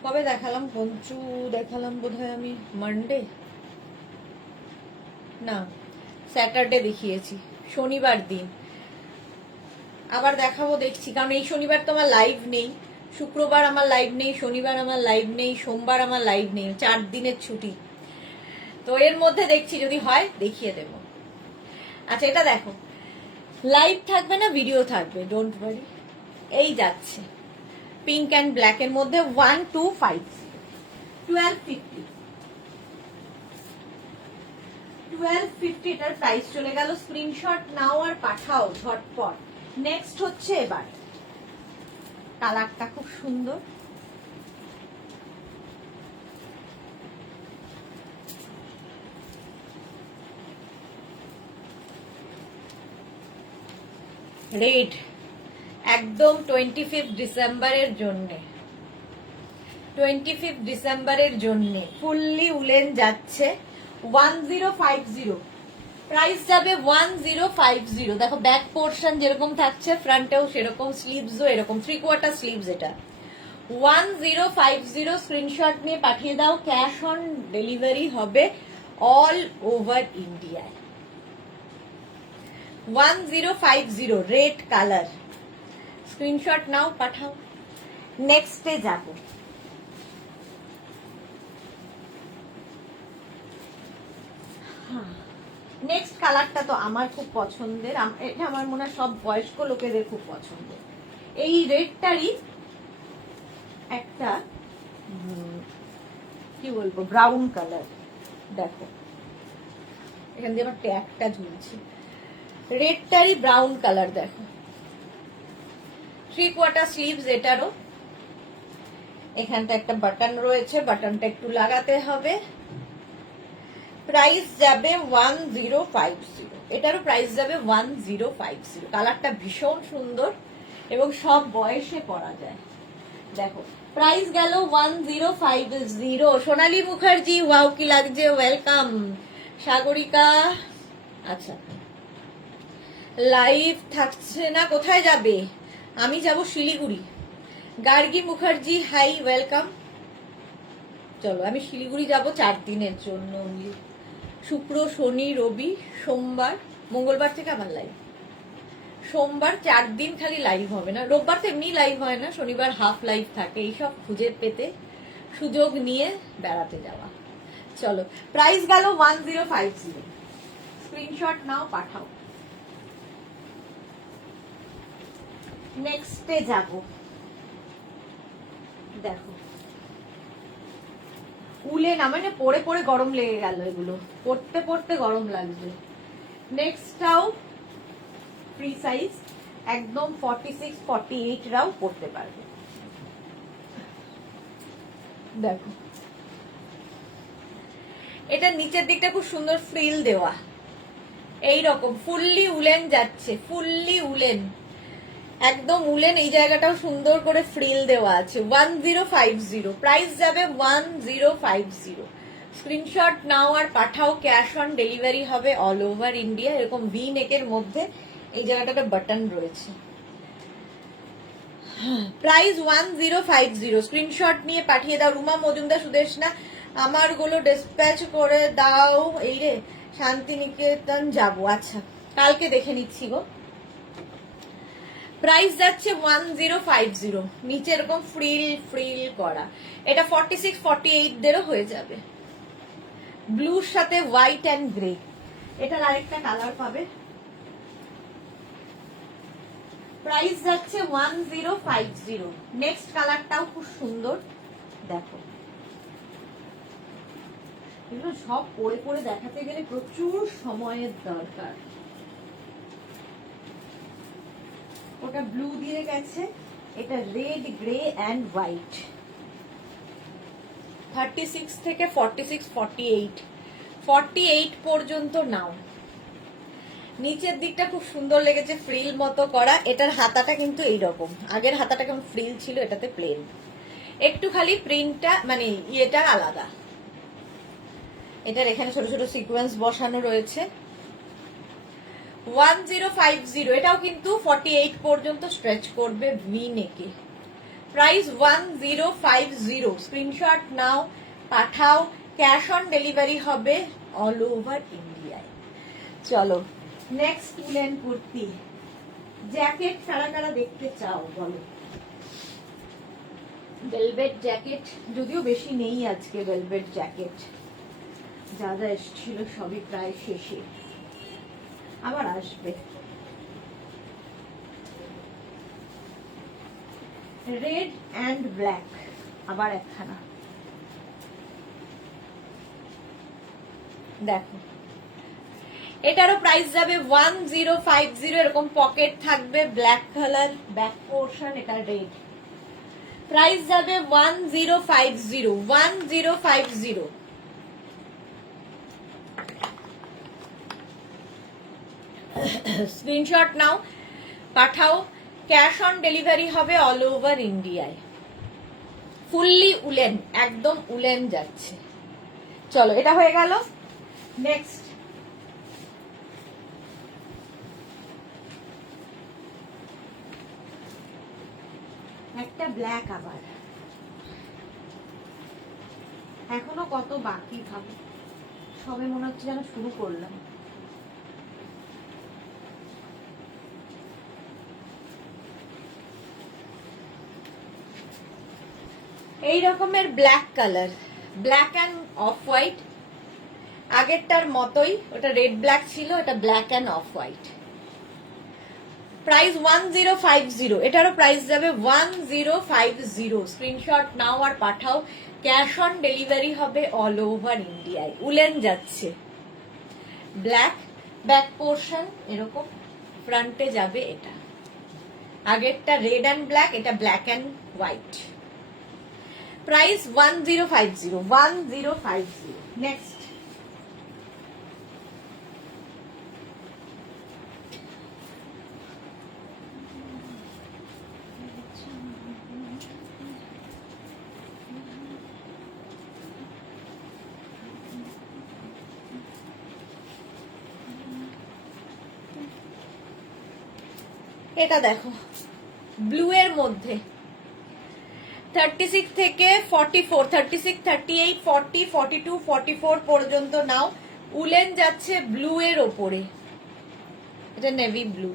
কবে দেখালাম পঞ্চু? দেখালাম বোধহয় আমি মানডে, না স্যাটারডে দেখিয়েছি, শনিবার দিন। আবার দেখাবো দেখছি, কারণ এই শনিবার তো আমার লাইভ নেই, শুক্রবার আমার লাইভ নেই, শনিবার আমার লাইভ নেই, সোমবার আমার লাইভ নেই, 4 দিনের ছুটি। তো এর মধ্যে দেখছি যদি হয় দেখিয়ে দেব। আচ্ছা এটা দেখো, লাইভ থাকবে না ভিডিও থাকবে, ডোন্ট ওয়ারি। এই যাচ্ছে পিঙ্ক অ্যান্ড ব্ল্যাক এর মধ্যে 1250, 1250, 1250 এটার প্রাইস চলে গেল। স্ক্রিনশট নাও আর পাঠাও ঝটপট। নেক্সট হচ্ছে এবার কালারটা খুব সুন্দর, রেড, একদম 25 ডিসেম্বরের জন্য, 25 ডিসেম্বরের জন্য ফুললি উলেন যাচ্ছে 1050, প্রাইস যাবে 1050। দেখো ব্যাক পোর্শন যেরকম থাকছে, ফ্রন্টেও সেরকম, স্লিভসও এরকম, 3/4 স্লিভস। এটা 1050, স্ক্রিনশট নিয়ে পাঠিয়ে দাও। ক্যাশ অন ডেলিভারি হবে অল ওভার ইন্ডিয়ায়। 1050, রেড কালার, স্ক্রিনশট নাও পাঠাও। নেক্সটে যাব, নেক্সট কালারটা তো আমার খুব পছন্দের, এটা আমার মনে হয় সব বয়স্ক লোকেদের খুব পছন্দের। এই রেডটারই একটা কি বলবো ব্রাউন কালার, দেখো এখান দিয়ে আমার ট্যাগটা ঝুলছে, রেডটারই ব্রাউন কালার। দেখো 3/4 স্লিভস এটারও, এখানটা একটা বাটন রয়েছে, বাটনটা একটু লাগাতে হবে। প্রাইস যাবে 1050, এটারও প্রাইস যাবে 1050। কালারটা ভীষণ সুন্দর এবং সব বয়সে পরা যায়। দেখো প্রাইস গেল 1050। সোনালী মুখার্জি, ওয়াও কি লাগছে, ওয়েলকাম। সাগরিকা, আচ্ছা লাইভ থাকছে না, কোথায় যাবে? আমি যাব শিলিগুড়ি। Gargi Mukherjee, hi welcome. চলো আমি শিলিগুড়ি যাব 4 দিনের জন্য অনলি, শুক্র শনি রবি সোমবার, মঙ্গলবার থেকে আমার লাইভ, সোমবার 4 দিন খালি লাইভ হবে না, রোববার তো এমনি লাইভ হয় না, শনিবার হাফ লাইভ থাকে। এইসব খুঁজে পেতে সুযোগ নিয়ে বেড়াতে যাওয়া। চলো প্রাইস গেল 1050, স্ক্রিনশট নাও পাঠাও। নেক্সটে যাব, দেখো উলেন, মানে পরে পরে গরম লেগে গেল, এগুলো পড়তে পড়তে গরম লাগবে। নেক্সটটাও ফ্রি সাইজ, একদম 46 48 রাও পড়তে পারবে। দেখো এটা নিচের দিকটা খুব সুন্দর ফ্রিল দেওয়া, এই রকম ফুললি উলেন যাচ্ছে, ফুললি উলেন, একদম উলেন। এই জায়গাটাও সুন্দর করে ফ্রিল দেওয়া আছে। 1050, প্রাইস যাবে 1050। স্ক্রিনশট নাও আর পাঠাও, ক্যাশ অন ডেলিভারি হবে অল ওভার ইন্ডিয়া। এরকম ভি নেকের মধ্যে এই জায়গাটাতে বাটন রয়েছে। প্রাইস 1050, স্ক্রিনশট নিয়ে পাঠিয়ে দাও। রুমা মজুমদার, সুদেশনা, আমার গুলো ডিসপ্যাচ করে দাও। এই রে, শান্তিনিকেতন যাব, আচ্ছা কালকে দেখে নিচ্ছি গো। প্রাইস যাচ্ছে 1050, নিচে এরকম ফ্রিল ফ্রিল করা। এটা 46 48 দেরও হয়ে যাবে। ব্লুর সাথে হোয়াইট অ্যান্ড গ্রে, এটার আরেকটা কালার পাবে। প্রাইস যাচ্ছে 1050। নেক্সট কালারটাও খুব সুন্দর, দেখো এগুলো সব পরে পরে দেখাতে গেলে প্রচুর সময়ের দরকার। ওটা ব্লু দিয়ে গেছে, এটা রেড গ্রে অ্যান্ড হোয়াইট। 36 থেকে 46 48 48 পর্যন্ত নাও। নিচের দিকটা খুব সুন্দর লেগেছে, ফ্রিল মতো করা। এটার হাতাটা কিন্তু এইরকম, আগের হাতাটা কেমন ফ্রিল ছিল, এটাতে প্লেন, একটু খালি প্রিন্টটা মানে ইয়েটা আলাদা। এটার এখানে ছোট ছোট সিকোয়েন্স বসানো রয়েছে। 1050, এটাও কিন্তু 48 পর্যন্ত স্ট্রেচ করবে ভি নেকে। প্রাইস 1050, স্ক্রিনশট নাও পাঠাও, ক্যাশ অন ডেলিভারি হবে অল ওভার ইন্ডিয়ায়। চলো নেক্সট উলেন কুর্তি। জ্যাকেট কারা কারা দেখতে চাও বলো? ভেলভেট জ্যাকেট, যদিও বেশি নেই আজকে ভেলভেট জ্যাকেট, যা যা এসেছিল সবই প্রায় শেষে, আবার আসবে। রেড অ্যান্ড ব্ল্যাক, আবার একখানা, দেখো এটারও প্রাইস যাবে 1050। এরকম পকেট থাকবে, ব্ল্যাক কালার ব্যাক পোর্শন, এটা রেড। প্রাইস যাবে 1050, 1050। স্ক্রিনশট নাও পাঠাও, ক্যাশ অন ডেলিভারি হবে অল ওভার ইন্ডিয়ায়। ফুললি উলেন, একদম উলেন যাচ্ছে। চলো এটা হয়ে গেল। নেক্সট একটা ব্ল্যাক, আবার এখনো কত বাকি ভাবো, সবে মনে হচ্ছে যেন শুরু করলাম। এই রকমের black colour, black and off white, আগেরটার মতোই, ওটা রেড ব্ল্যাক ছিল, এটা black and off white. Price 1050, এটারও প্রাইস যাবে 1050। স্ক্রিনশট নাও আর পাঠাও, ক্যাশ অন ডেলিভারি হবে অল ওভার ইন্ডিয়ায়। উলেন যাচ্ছে, ব্ল্যাক ব্যাক পোর্শন, এরকম ফ্রন্টে যাবে এটা। আগেরটা রেড অ্যান্ড ব্ল্যাক, এটা black and white. Price 1050, 1050। Next এটা দেখো ব্লু এর মধ্যে 36 থেকে 44, 36 38 40 42 44 পর্যন্ত নাও। উলেন যাচ্ছে ব্লু এর ওপরে, এটা নেভি ব্লু।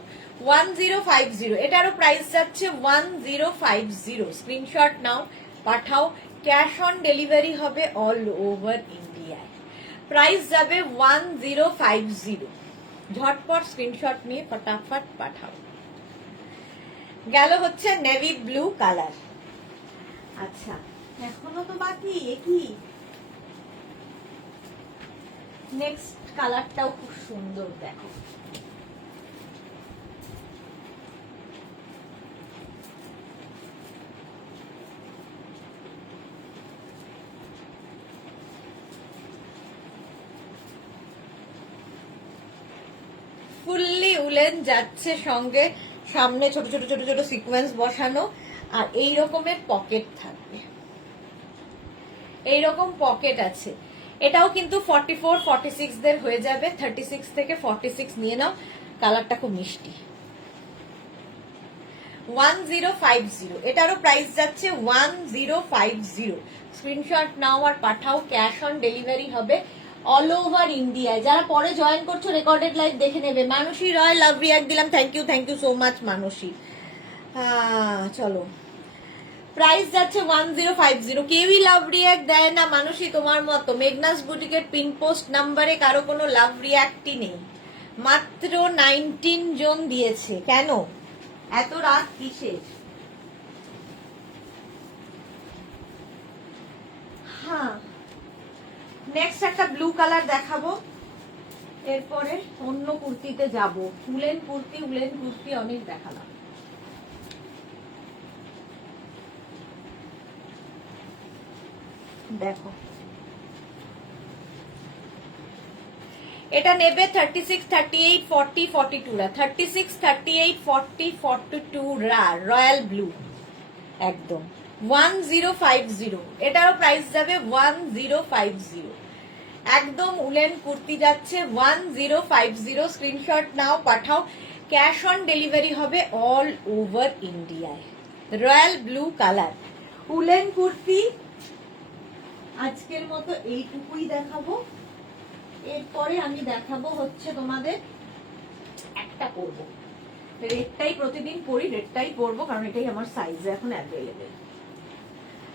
1050, এটারও প্রাইস যাচ্ছে 1050। স্ক্রিনশট নাও পাঠাও, ক্যাশ অন ডেলিভারি হবে অল ওভার ইন্ডিয়ায়। প্রাইস যাবে 1050। ঝটপট স্ক্রিনশট নিয়ে ফটাফট পাঠাও। গেল হচ্ছে নেভি ব্লু কালার। আচ্ছা এখনো তো বাকি, কি নেক্সট কালারটাও খুব সুন্দর, দেখো ফুললি উলেন যাচ্ছে, সঙ্গে সামনে ছোট ছোট ছোট ছোট সিকোয়েন্স বসানো, আর এই রকমের পকেট থাকবে, এইরকম পকেট আছে। এটাও কিন্তু 44 46 দের হয়ে যাবে, 36 থেকে 46 নিয়ে নাও। কালারটা খুব মিষ্টি। 1050, এটারও প্রাইস যাচ্ছে 1050। স্ক্রিনশট নাও আর পাঠাও, ক্যাশ অন ডেলিভারি হবে অল ওভার ইন্ডিয়ায়। যারা পরে জয়েন করছো রেকর্ডেড লাইভ দেখে নেবে। মানসী রয় লাভ রিয়াক্ট দিলাম, thank you so much Mansi. চলো, প্রাইস যাচ্ছে 1050। কেউই লাভ রিয়াক্ট দেয় না মানসী তোমার মতো। মেঘনাস বুটিকের পিন পোস্ট নাম্বারে কারো কোনো লাভ রিয়াক্টই নেই, মাত্র 19 জন দিয়েছে। কেন এত রাত কিসের? হ্যাঁ, নেক্সট একটা ব্লু কালার দেখাবো, এরপরে অন্য কুর্তিতে যাব। উলেন কুর্তি অনেক দেখালাম। দেখো এটা নেবে 36 38 40 42 রা, 36 38 40 42 রা, রয়্যাল ব্লু একদম 1050। এটারও প্রাইস যাবে 1050। একদম উলেন কুর্তি যাচ্ছে 1050। স্ক্রিনশট নাও পাঠাও, ক্যাশ অন ডেলিভারি হবে অল ওভার ইন্ডিয়ায়। Royal blue colour woollen kurti আজকের মতো এইটুকুই দেখাবো। এরপরে আমি দেখাবো হচ্ছে তোমাদের একটা করবো, রেডটাই প্রতিদিন পরি, রেডটাই পরবো কারণ এটাই আমার সাইজে এখন অ্যাভেলেবেল।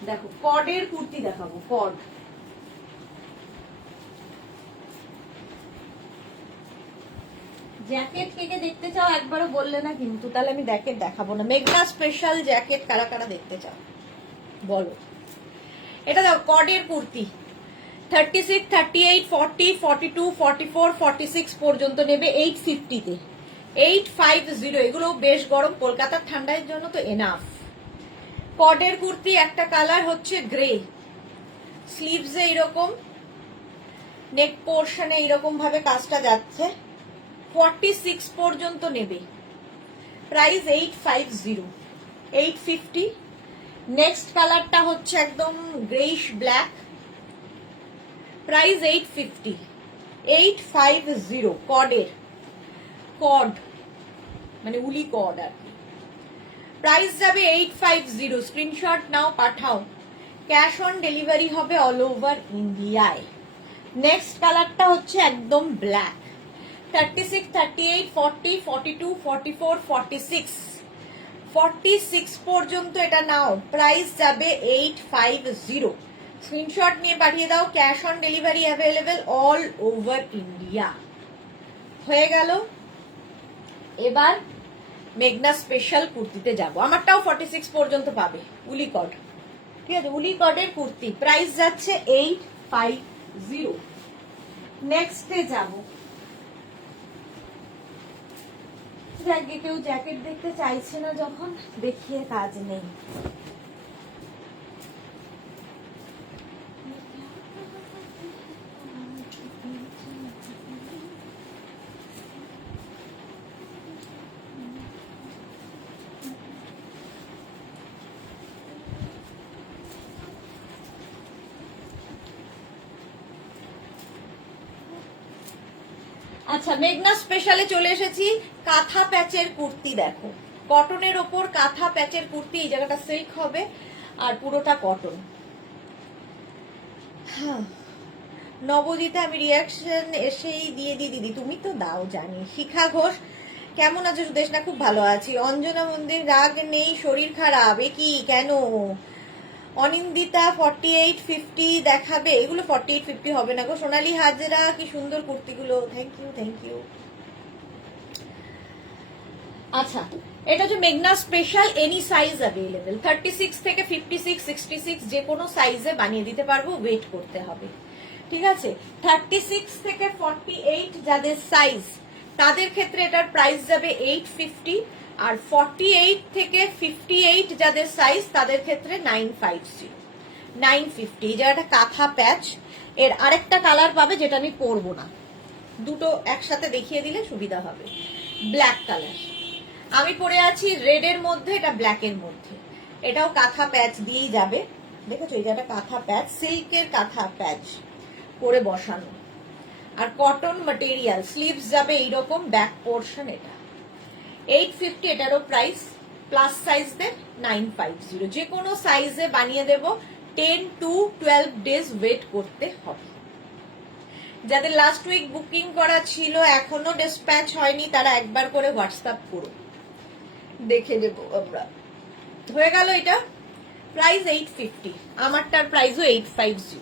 দেখো কডের কুর্তি দেখাবো, কড। জ্যাকেট কে কে দেখতে চাও একবারও বললে না কিন্তু, তাহলে আমি জ্যাকেট দেখাবো না। মেঘনা স্পেশাল জ্যাকেট কারা কারা দেখতে চাও বলো। এটা দেখো কডের কুর্তি, 36 38 40 42 44 46 পর্যন্ত নেবে 850-তে। 850, এগুলো বেশ গরম, কলকাতার ঠান্ডার জন্য তো এনাফ। কডের কুর্তি একটা কালার হচ্ছে গ্রে, স্লিভসে এইরকম, নেক পোর্শনে এইরকম ভাবে কাজটা যাচ্ছে, 46 পর্যন্ত নেবে। প্রাইস 850 850। নেক্সট কালারটা হচ্ছে একদম গ্রেইশ ব্ল্যাক, প্রাইস 850 850। কডের, কড মানে উলি কড আর কি। প্রাইস যাবে 850। স্ক্রিনশট নাও পাঠাও, ক্যাশ অন ডেলিভারি হবে অল ওভার ইন্ডিয়ায়। নেক্সট কালারটা হচ্ছে একদম ব্ল্যাক, 36 38 40 42 44 46 46 পর্যন্ত এটা নাও। প্রাইস যাবে 850। স্ক্রিনশট নিয়ে পাঠিয়ে দাও, cash on delivery available all over India. হয়ে গেল। এবার মেঘনা স্পেশাল কুর্তিতে যাব, আমারটাও 46 পর্যন্ত পাবে, উলিকড। ঠিক আছে, উলিকডের কুর্তি প্রাইস যাচ্ছে 850। নেক্সটে যাব, কেউ জ্যাকেট দেখতে চাইছে না যখন, দেখিয়ে কাজ নেই। আচ্ছা, মেঘনা স্পেশালে চলে এসেছি। কাঁথা প্যাচের কুর্তি দেখো, কটনের ওপর কাঁথা প্যাচের কুর্তি, এই জায়গাটা সিল্ক হবে আর পুরোটা কটন। নবজিতে আমি রিয়াকশন এসেই দিয়ে দিই দিদি, তুমি তো দাও জানি। শিখা ঘোষ কেমন আছো? সুদেশ না, খুব ভালো আছি। অঞ্জনা মন্দির রাগ নেই, শরীর খারাপ, এ কি কেন? অনিন্দিতা 48 50 দেখাবে, এগুলো 48 50 হবে না গো। সোনালী হাজরা, কি সুন্দর কুর্তিগুলো, থ্যাংক ইউ। আচ্ছা, এটা হচ্ছে মেঘনা স্পেশাল, এনি সাইজ অ্যাভেলেবেল। 36 থেকে 56, 66 যে কোনো সাইজে বানিয়ে দিতে পারবো, ওয়েট করতে হবে। ঠিক আছে, 36 থেকে 48 যাদের সাইজ তাদের ক্ষেত্রে এটার প্রাইস যাবে 850, আর 48 থেকে 58 যাদের সাইজ তাদের ক্ষেত্রে 950, 950। এই জায়গাটা কাঁথা প্যাচ। এর আরেকটা কালার পাবে যেটা আমি পরবো না, দুটো একসাথে দেখিয়ে দিলে সুবিধা হবে। ব্ল্যাক কালার আমি পরে আছি, রেড এর মধ্যে, এটা ব্ল্যাক এর মধ্যে। এটাও কাঁথা প্যাচ দিয়েই যাবে, দেখেছো এই জায়গাটা কাঁথা প্যাচ, সিল্কের কাঁথা প্যাচ করে বসানো, আর কটন ম্যাটেরিয়াল। স্লিভস যাবে এইরকম, ব্যাক পোর্শন এটা 850, এটারও প্রাইস। প্লাস সাইজদের 950। যে কোনো সাইজে বানিয়ে দেব, 10 to 12 ডেজ ওয়েট করতে হবে। যাদের লাস্ট উইক বুকিং করা ছিল এখনো ডিসপ্যাচ হয়নি তারা একবার করে হোয়াটসঅ্যাপ করো, দেখে দেব আমরা। হয়ে গেল এটা, প্রাইস 850, আমারটার প্রাইসও 850।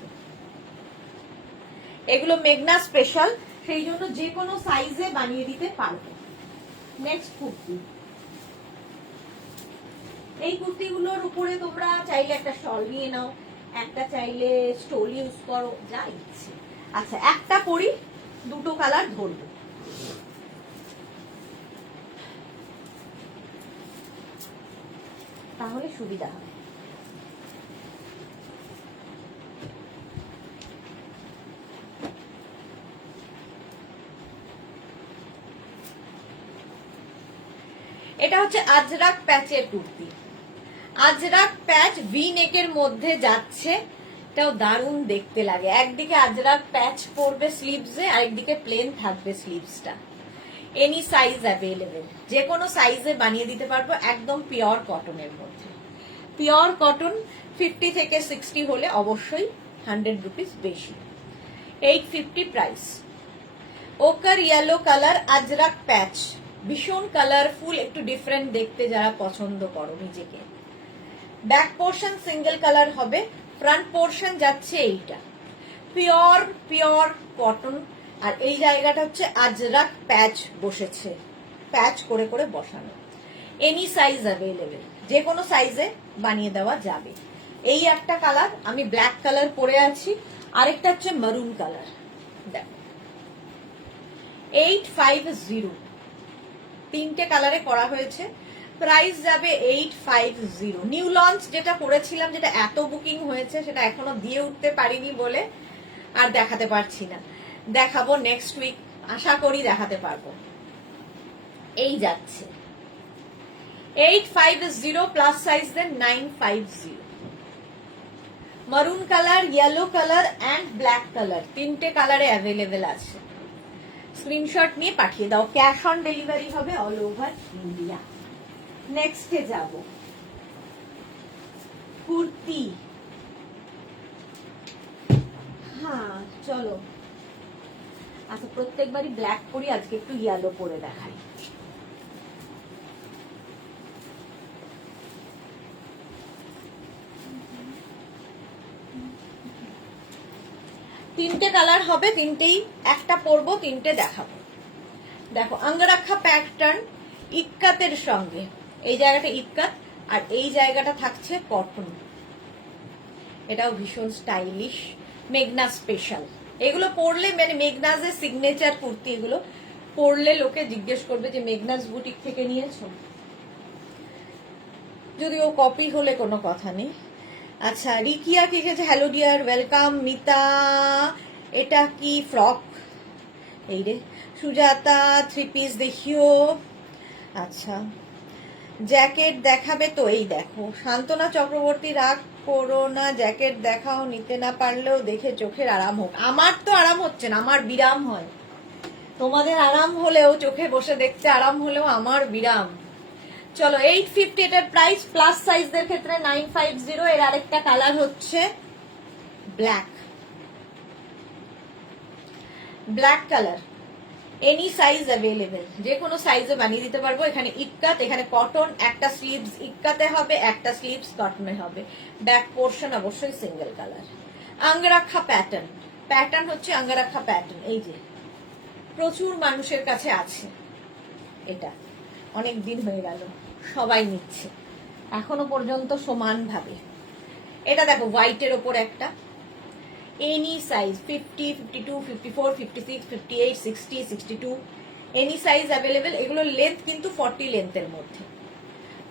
এগুলো মেঘনা স্পেশাল, সেই জন্য যে কোনো সাইজে বানিয়ে দিতে পারবো। নেক্সট কুর্তি, এই কুর্তিগুলোর উপরে তোমরা চাইলে একটা শল নিয়ে নাও, একটা চাইলে স্টোল ইউজ করো, যা ইচ্ছে। আচ্ছা, একটা পরি, দুটো কালার ধরবো। তাহলে সুবিধা হবে। এটা হচ্ছে আজরাক প্যাচের কুর্তি। আজরাক প্যাচ ভি নেকের মধ্যে যাচ্ছে, এটাও দারুণ দেখতে লাগে। একদিকে আজরাক প্যাচ পড়বে স্লিভসে, আরেকদিকে প্লেন থাকবে স্লিভসটা। এনি সাইজ অ্যাভেলেবেল, যে কোনো সাইজে বানিয়ে দিতে পারবো, একদম পিওর কটনের মধ্যে। পিওর কটন 50 থেকে 60 হলে অবশ্যই 100 রুপিস বেশি। 850 প্রাইস। ওকার ইয়েলো কালার আজরাক প্যাচ, ভীষণ কালারফুল, একটু ডিফারেন্ট দেখতে যারা পছন্দ করো নিজেকে। ব্যাক পোর্শন সিঙ্গেল কালার হবে, ফ্রন্ট পোর্শন যাচ্ছে এইটা পিওর পিওর কটন, আর এই জায়গাটা হচ্ছে আজরাক প্যাচ বসেছে, প্যাচ করে করে বসানো। এনি সাইজ অ্যাভেলেবেল, যে কোনো সাইজে বানিয়ে দেওয়া যাবে। এই একটা কালার, আমি ব্ল্যাক কালার পরে আছি, আরেকটা হচ্ছে মারুন কালার। দেখো 850, তিনটে কালারে করা হয়েছে, প্রাইস যাবে 850। নিউ লঞ্চ যেটা করেছিলাম, যেটা এত বুকিং হয়েছে, সেটা এখনো দিয়ে উঠতে পারিনি বলে আর দেখাতে পারছি না, দেখাবো নেক্সট উইক, আশা করি দেখাতে পারবো। এই যাচ্ছে 850, plus size then 950। Maroon colour, yellow colour and black colour, তিনটে কালারে অ্যাভেলেবেল আছে। স্ক্রিনশট নিয়ে পাঠিয়ে দাও, ক্যাশ অন ডেলিভারি হবে অল ওভার ইন্ডিয়া। নেক্সটে যাব, কুর্তি। হ্যাঁ চলো, আচ্ছা প্রত্যেকবারই ব্ল্যাক পরি, আজকে একটু ইয়েলো পরে দেখাই। তিনটে কালার হবে, তিনটেই একটা পরবো, তিনটে দেখাবো। দেখো অঙ্গরাখা প্যাটার্ন, ইক্কাতের সঙ্গে, এই জায়গাটা ইক্কাত আর এই জায়গাটা থাকছে কটন। এটাও ভীষণ স্টাইলিশ, মেঘনা স্পেশাল। এগুলো পরলে মানে মেঘনাজের সিগনেচার কুর্তি, এগুলো পরলে লোকে জিজ্ঞেস করবে যে মেঘনাজ বুটিক থেকে নিয়েছো, যদিও কপি হলে কোনো কথা নেই। আচ্ছা, রিকিয়া কি গেছে, হ্যালো ডিয়ার, ওয়েলকাম। মিতা, এটা কি ফ্রক? এই রে সুজাতা, 3 পিস দেখিও। আচ্ছা, জ্যাকেট দেখাবে তো? এই দেখো, শান্তনা চক্রবর্তী, রাগ করো না, জ্যাকেট দেখাও, নিতে না পারলেও দেখে চোখের আরাম হোক। আমার তো আরাম হচ্ছে না, আমার বিরাম হয়। তোমাদের আরাম হলেও, চোখে বসে দেখতে আরাম হলেও আমার বিরাম। চলো 850 এটার প্রাইস, প্লাস সাইজদের ক্ষেত্রে 950। এর আরেকটা কালার হচ্ছে black, black colour, any size available, যে কোনো সাইজে বানিয়ে দিতে পারবো। এখানে ইক্কাত, এখানে কটন, একটা স্লিভস ইক্কাতে হবে, একটা স্লিভস কটনে হবে। ব্যাক পোর্শন অবশ্যই সিঙ্গেল কালার। অঙ্গরাখা প্যাটার্ন, প্যাটার্ন হচ্ছে অঙ্গরাখা প্যাটার্ন। এই যে প্রচুর মানুষের কাছে আছে, এটা অনেক দিন হয়ে গেল। সবাই নিচ্ছে এখনো পর্যন্ত সমানভাবে। এটা দেখো হোয়াইটের ওপর একটা, any size 50, 52, 54, 56, 58, 60, 62 any size available. এগুলোর লেন্থ কিন্তু 40 লেন্থের মধ্যে,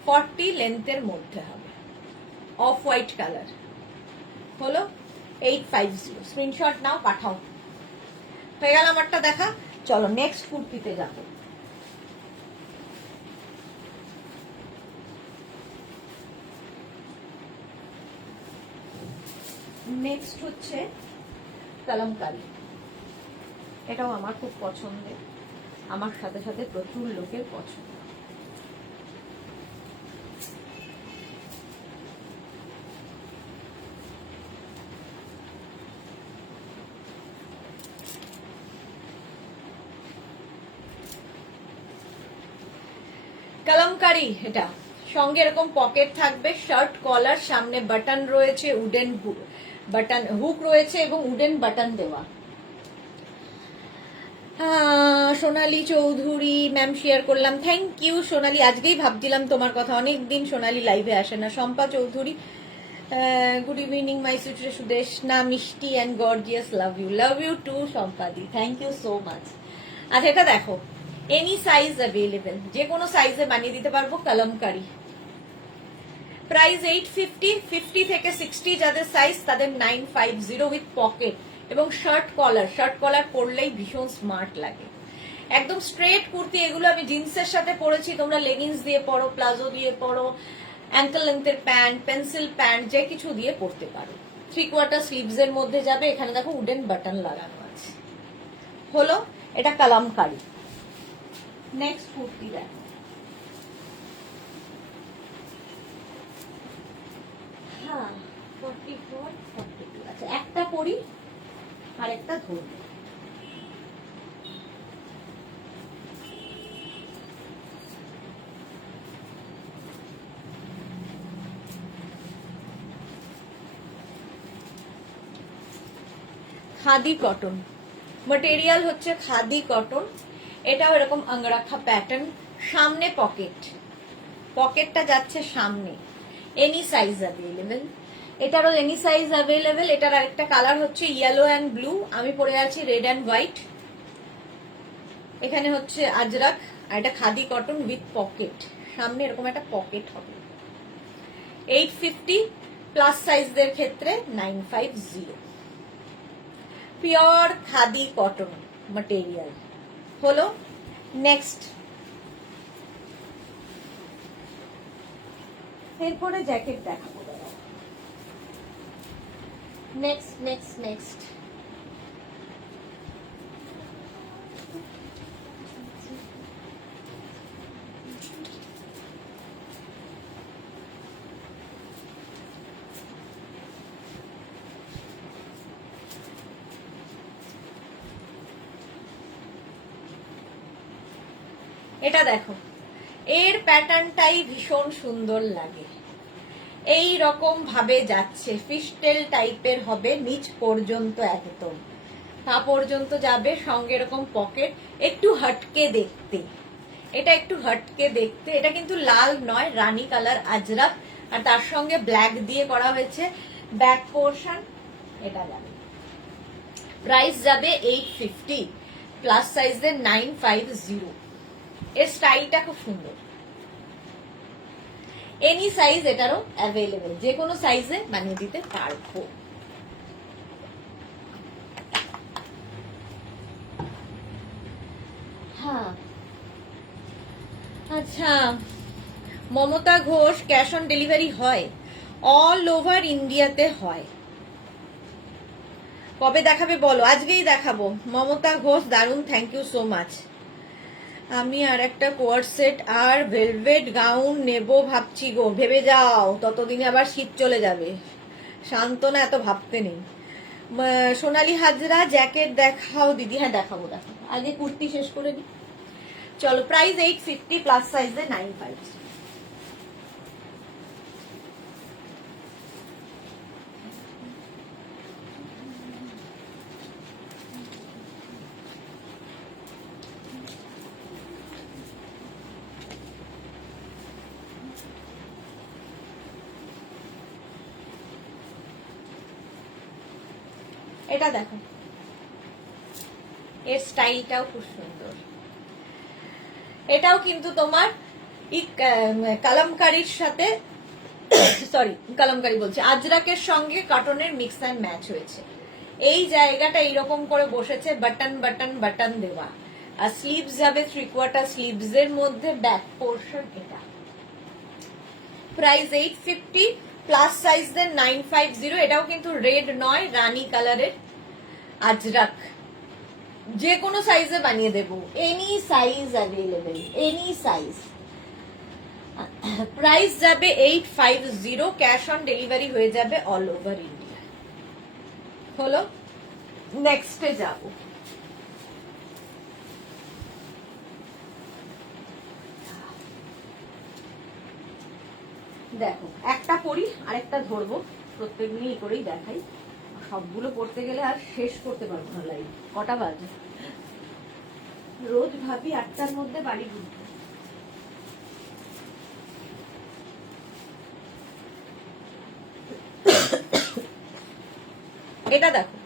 40 লেন্থের মধ্যে হবে। অফ হোয়াইট কালার হলো 850। স্ক্রিনশট নাও, পাঠাও। হয়ে গেল আমারটা দেখা। চলো নেক্সট কুর্তিতে যাবো। নেক্সট হচ্ছে কালামকারী। এটাও আমার খুব পছন্দের, আমার সাথে সাথে প্রচুর লোকের পছন্দ। কালামকারী এটা, সঙ্গে এরকম পকেট থাকবে, শার্ট কলার, সামনে বাটন রয়েছে, উডেন বাটন হুক রয়েছে এবং উডেন বাটন দেওয়া। সোনালী চৌধুরী ম্যাম শেয়ার করলাম, থ্যাংক ইউ সোনালী। আজকেই ভাবছিলাম তোমার কথা, অনেকদিন সোনালী লাইভে আসে না। Shampa Chowdhury, good evening my sweet Sudeshna মিষ্টি and gorgeous, love you too শম্পাদি, থ্যাংক ইউ সো মাচ। আচ্ছা এটা দেখো, এনি সাইজ অ্যাভেলেবেল, যে কোনো সাইজে বানিয়ে দিতে পারবো। কালামকারী, প্রাইস 850, 50 থেকে 60 যাদের সাইজ তাদের 950 উইথ পকেট এবং শার্ট কলার পরলেই ভীষণ স্মার্ট লাগে। একদম স্ট্রেট কুর্তি এগুলো। আমি জিন্সের সাথে পরেছি, তোমরা লেগিংস দিয়ে পরো, প্লাজো দিয়ে পরো, অ্যাঙ্কেল লেন্থের প্যান্ট, পেন্সিল প্যান্ট, যে কিছু দিয়ে পরতে পারো। 3/4 স্লিভস এর মধ্যে যাবে। এখানে দেখো উডেন বাটন লাগানো আছে। হলো এটা কালামকারী। নেক্সট কুর্তি দেখো, হ্যাঁ 44, 42। আচ্ছা একটা পরি আর একটা ধরবো। খাদি কটন ম্যাটেরিয়াল হচ্ছে, খাদি কটন। এটাও এরকম আঙ্গরাখা প্যাটার্ন, সামনে পকেটটা যাচ্ছে সামনে। এনি সাইজ অ্যাভেলেবেল, এটারও এনি সাইজ অ্যাভেলেবেল। এটার আরেকটা কালার হচ্ছে ইয়েলো অ্যান্ড ব্লু, আমি পরে আছি রেড অ্যান্ড হোয়াইট। এখানে হচ্ছে আজরাক, আর এটা খাদি কটন উইথ পকেট, সামনে এরকম একটা পকেট হবে। 850, প্লাস সাইজদের ক্ষেত্রে 950। পিওর খাদি কটন ম্যাটেরিয়াল হলো। নেক্সট, এরপরে জ্যাকেট দেখাবো। নেক্সট এটা দেখো, এর প্যাটার্নটাই ভীষণ সুন্দর লাগে। এই রকম ভাবে যাচ্ছে, ফিশটেল টাইপের হবে, নিচ পর্যন্ত একদম পা পর্যন্ত যাবে, সঙ্গে এরকম পকেট, একটু হটকে দেখতে। এটা একটু হটকে দেখতে। এটা কিন্তু লাল নয়, রানী কালার আজরাক, আর তার সঙ্গে ব্ল্যাক দিয়ে করা হয়েছে ব্যাক পোর্শন। এটা যাবে, প্রাইস যাবে 850, প্লাস সাইজের 950। এর স্টাইলটা খুব সুন্দর। এনি সাইজ এটারও অ্যাভেলেবেল, যে কোনো সাইজে বানিয়ে দিতে পারবো। হ্যাঁ আচ্ছা, Mamata Ghosh, cash on delivery হয়? অল ওভার ইন্ডিয়াতে হয়। কবে দেখাবে বলো? আজকেই দেখাবো। মমতা ঘোষ দারুন, থ্যাংক ইউ সো মাচ। আমি আর একটা কোয়ার সেট আর ভেলভেট গাউন নেব ভাবছি গো। ভেবে যাও, ততদিনে আবার শীত চলে যাবে। শান্তনা, এত ভাবতে নেই। সোনালী হাজরা, জ্যাকেট দেখাও দিদি। হ্যাঁ দেখাবো। আগে কুর্তি শেষ করে নি। চলো, প্রাইস 850, প্লাস সাইজে 950। এটা দেখো, এর স্টাইলটাও খুব সুন্দর। এটাও কিন্তু তোমার কালামকারীর সাথে, সরি কালামকারী বলছে, আজরাকের সঙ্গে কটনের মিক্স অ্যান্ড ম্যাচ হয়েছে। এই জায়গাটা এইরকম করে বসেছে, বাটন বাটন বাটন দেওয়া, আর স্লিভস যাবে 3/4 স্লিভস এর মধ্যে, ব্যাক পোর্শন এটা। প্রাইস 850, প্লাস সাইজদের 950। এটাও কিন্তু রেড নয়, রানী কালারের আজরাক, যে কোনো সাইজে বানিয়ে দেবো, any size available, any size. Price যাবে 850, ক্যাশ অন ডেলিভারি হয়ে যাবে অল ওভার ইন্ডিয়া। হলো, নেক্সটে যাব। দেখো, একটা পরি আরেকটা ধরবো, প্রত্যেক দিনই করেই দেখাই, সবগুলো পড়তে গেলে আর শেষ করতে পারবো না লাইভ। কটা বাজে? রোজ ভাবি 8টার মধ্যে বাড়ি ঢুকবো। এটা দেখো,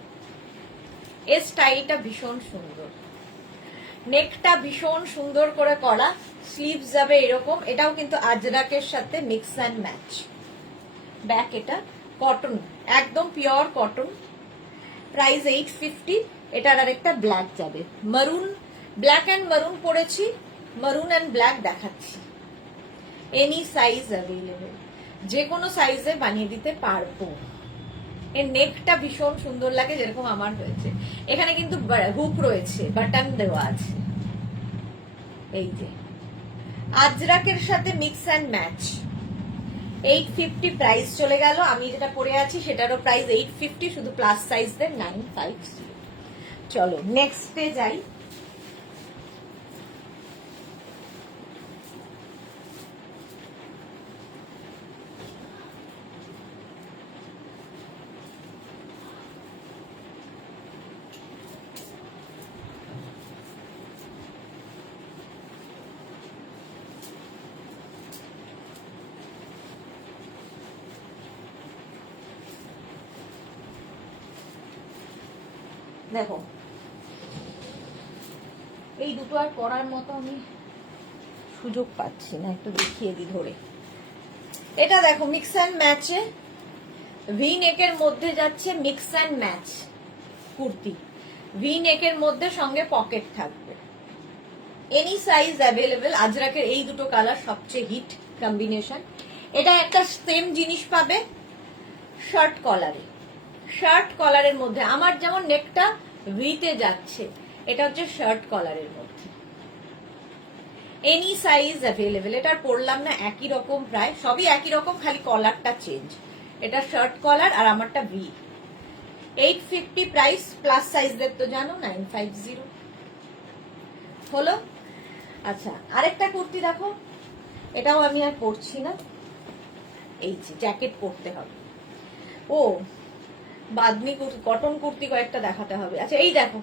এর স্টাইলটা ভীষণ সুন্দর, নেকটা ভীষণ সুন্দর করে করা, স্লিভস যাবে এরকম। এটাও কিন্তু আজরাকের সাথে মিক্স অ্যান্ড ম্যাচ। ব্যাক এটা কটন, একদম পিওর কটন। প্রাইস 850। এটার আরেকটা ব্ল্যাক যাবে, মারুন, ব্ল্যাক অ্যান্ড মারুন পরেছি, মারুন অ্যান্ড ব্ল্যাক দেখাচ্ছি। এনি সাইজ অ্যাভেলেবেল, যে কোনো সাইজে বানিয়ে দিতে পারবো। এর নেকটা ভীষণ সুন্দর লাগে, যেরকম আমার হয়েছে। এখানে কিন্তু হুক রয়েছে, বাটন দেওয়া আছে। এই যে আজরাকের সাথে মিক্স অ্যান্ড ম্যাচ। 850 প্রাইস চলে গেল। আমি যেটা পরে আছি সেটারও প্রাইস 850, শুধু প্লাস সাইজদের 950। চলো নেক্সটে যাই। দেখো, এই দুটো আর পরার মতো আমি সুযোগ পাচ্ছি না, একটু দেখিয়ে দিই ধরে। এটা দেখো, মিক্স অ্যান্ড ম্যাচে, ভি নেকের মধ্যে যাচ্ছে mix and match kurti, V নেকের মধ্যে সঙ্গে পকেট থাকবে। Any size available. আজরাকের এই দুটো কালার সবচেয়ে হিট কম্বিনেশন। এটা একটা সেম জিনিস পাবে শার্ট কলারে, শার্ট কলারের মধ্যে। আমার যেমন নেকটা ভিতে যাচ্ছে, এটা হচ্ছে শার্ট কলারের মধ্যে। Any size available. এটা পরলাম না, একই রকম, প্রায় সবই একই রকম, খালি কলারটা চেঞ্জ। এটা শার্ট কলার আর আমারটা ভি। 850 প্রাইস, প্লাস সাইজদের তো জানো 950। হলো। আচ্ছা, আরেকটা কুর্তি দেখো, এটাও আমি আর পরছি না, এই যে জ্যাকেট পরতে হবে। ও বাদনি কটন কুর্তি কয়েকটা দেখাতে হবে। আচ্ছা এই দেখো,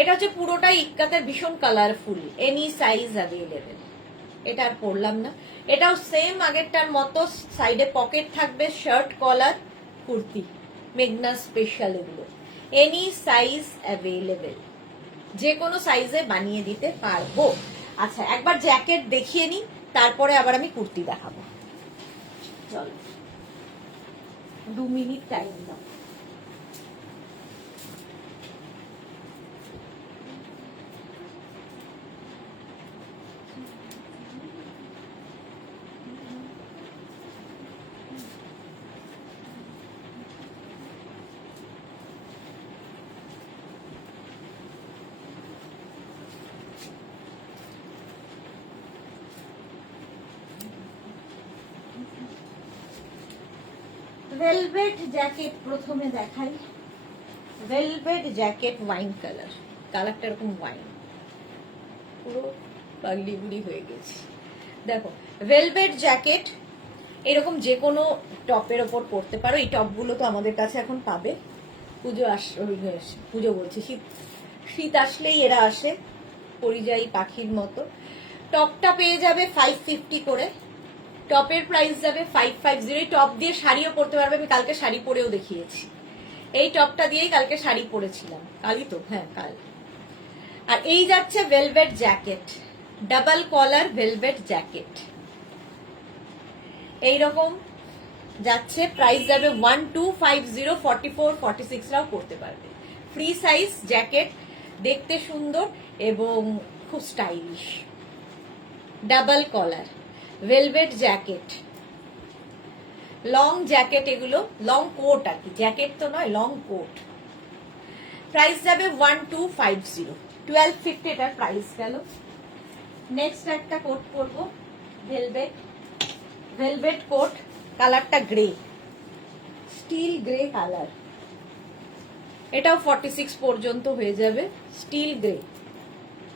এটা হচ্ছে পুরোটাই ইক্কাতের, ভীষণ কালারফুল, এনি সাইজ অ্যাভেলেবেল। এটা আর পরলাম না। এটাও সেম আগেরটার মতো, সাইডে পকেট থাকবে, শার্ট কলার কুর্তি, মেঘনা স্পেশাল এগুলো। এনি সাইজ অ্যাভেলেবেল, যে কোনো সাইজে বানিয়ে দিতে পারবো। আচ্ছা একবার জ্যাকেট দেখিয়ে নি, তারপরে আবার আমি কুর্তি দেখাবো। চলো 2 মিনিট টাইম দাও। ভেলভেট জ্যাকেট প্রথমে দেখাই। ভেলভেট জ্যাকেট ওয়াইন কালার, কালারটা এরকম ওয়াইন, পুরো পাগলি বুড়ি হয়ে গেছে। দেখো ভেলভেট জ্যাকেট, এরকম যে কোনো টপের ওপর পরতে পারো। এই টপগুলো তো আমাদের কাছে এখন পাবে, পুজো বলছি, শীত আসলেই এরা আসে পরিযায়ী পাখির মতো। টপটা পেয়ে যাবে 550 করে, টপের প্রাইস যাবে 550। টপ দিয়ে শাড়িও পরতে পারবে, আমি কালকে শাড়ি পরেও দেখিয়েছি। এই টপটা দিয়েই কালকে শাড়ি পরেছিলাম, কালই তো, হ্যাঁ কাল। আর এই যাচ্ছে ভেলভেট জ্যাকেট, ডাবল কলার ভেলভেট জ্যাকেট, এইরকম যাচ্ছে। প্রাইস যাবে 1250, 44, 46 রাও করতে পারবে। ফ্রি সাইজ জ্যাকেট, দেখতে সুন্দর এবং খুব স্টাইলিশ। ডাবল কলার ভেলভেট জ্যাকেট, লং জ্যাকেট, এগুলো লং কোট আর কি, জ্যাকেট তো নয়, লং কোট। প্রাইস যাবে 1250, 1250 এটার প্রাইস গেল। নেক্সট একটা কোট পরবো, ভেলভেট, ভেলভেট কোট, কালারটা গ্রে, স্টিল গ্রে কালার, এটাও 46 পর্যন্ত হয়ে যাবে। স্টিল গ্রে,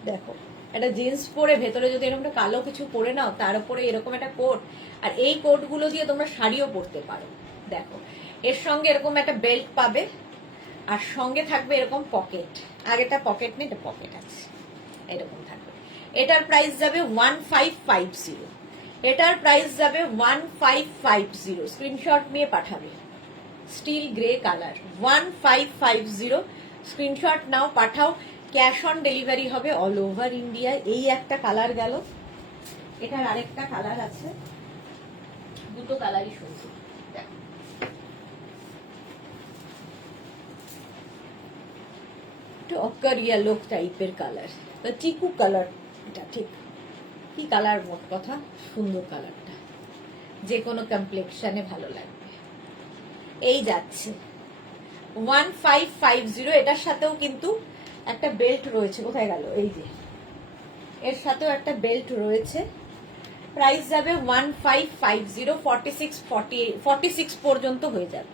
দেখো একটা জিন্স পরে ভেতরে যদি এরকম একটা কালো কিছু পরে নাও, তার উপরে এরকম একটা কোট, আর এই কোটগুলো দিয়ে তোমরা শাড়িও পরতে পারো। দেখো এর সঙ্গে এরকম একটা বেল্ট পাবে, আর সঙ্গে থাকবে এরকম পকেট, আগেটা পকেট নেই, এটা পকেট আছে, এরকম থাকবে। এটার প্রাইস যাবে 1550, এটার প্রাইস যাবে 1550, স্ক্রিনশট নিয়ে পাঠাবে। স্টিল গ্রে কালার, 1550, স্ক্রিনশট নাও, পাঠাও। ক্যাশ অন ডেলিভারি হবে অল ওভার ইন্ডিয়া। এই একটা কালার গেল, এটার আরেকটা কালার আছে, দুটো কালারই সুন্দর। অকার ইয়েলো টাইপের কালার, চিকু কালার, এটা ঠিক কি কালার, মোট কথা সুন্দর কালারটা, যে কোনো কমপ্লেক্সনে ভালো লাগবে। এই যাচ্ছে 1550, এটার সাথেও কিন্তু একটা বেল্ট রয়েছে, কোথায় গেল, এই যে এর সাথেও একটা বেল্ট রয়েছে। প্রাইস যাবে 1550, 46 পর্যন্ত হয়ে যাবে।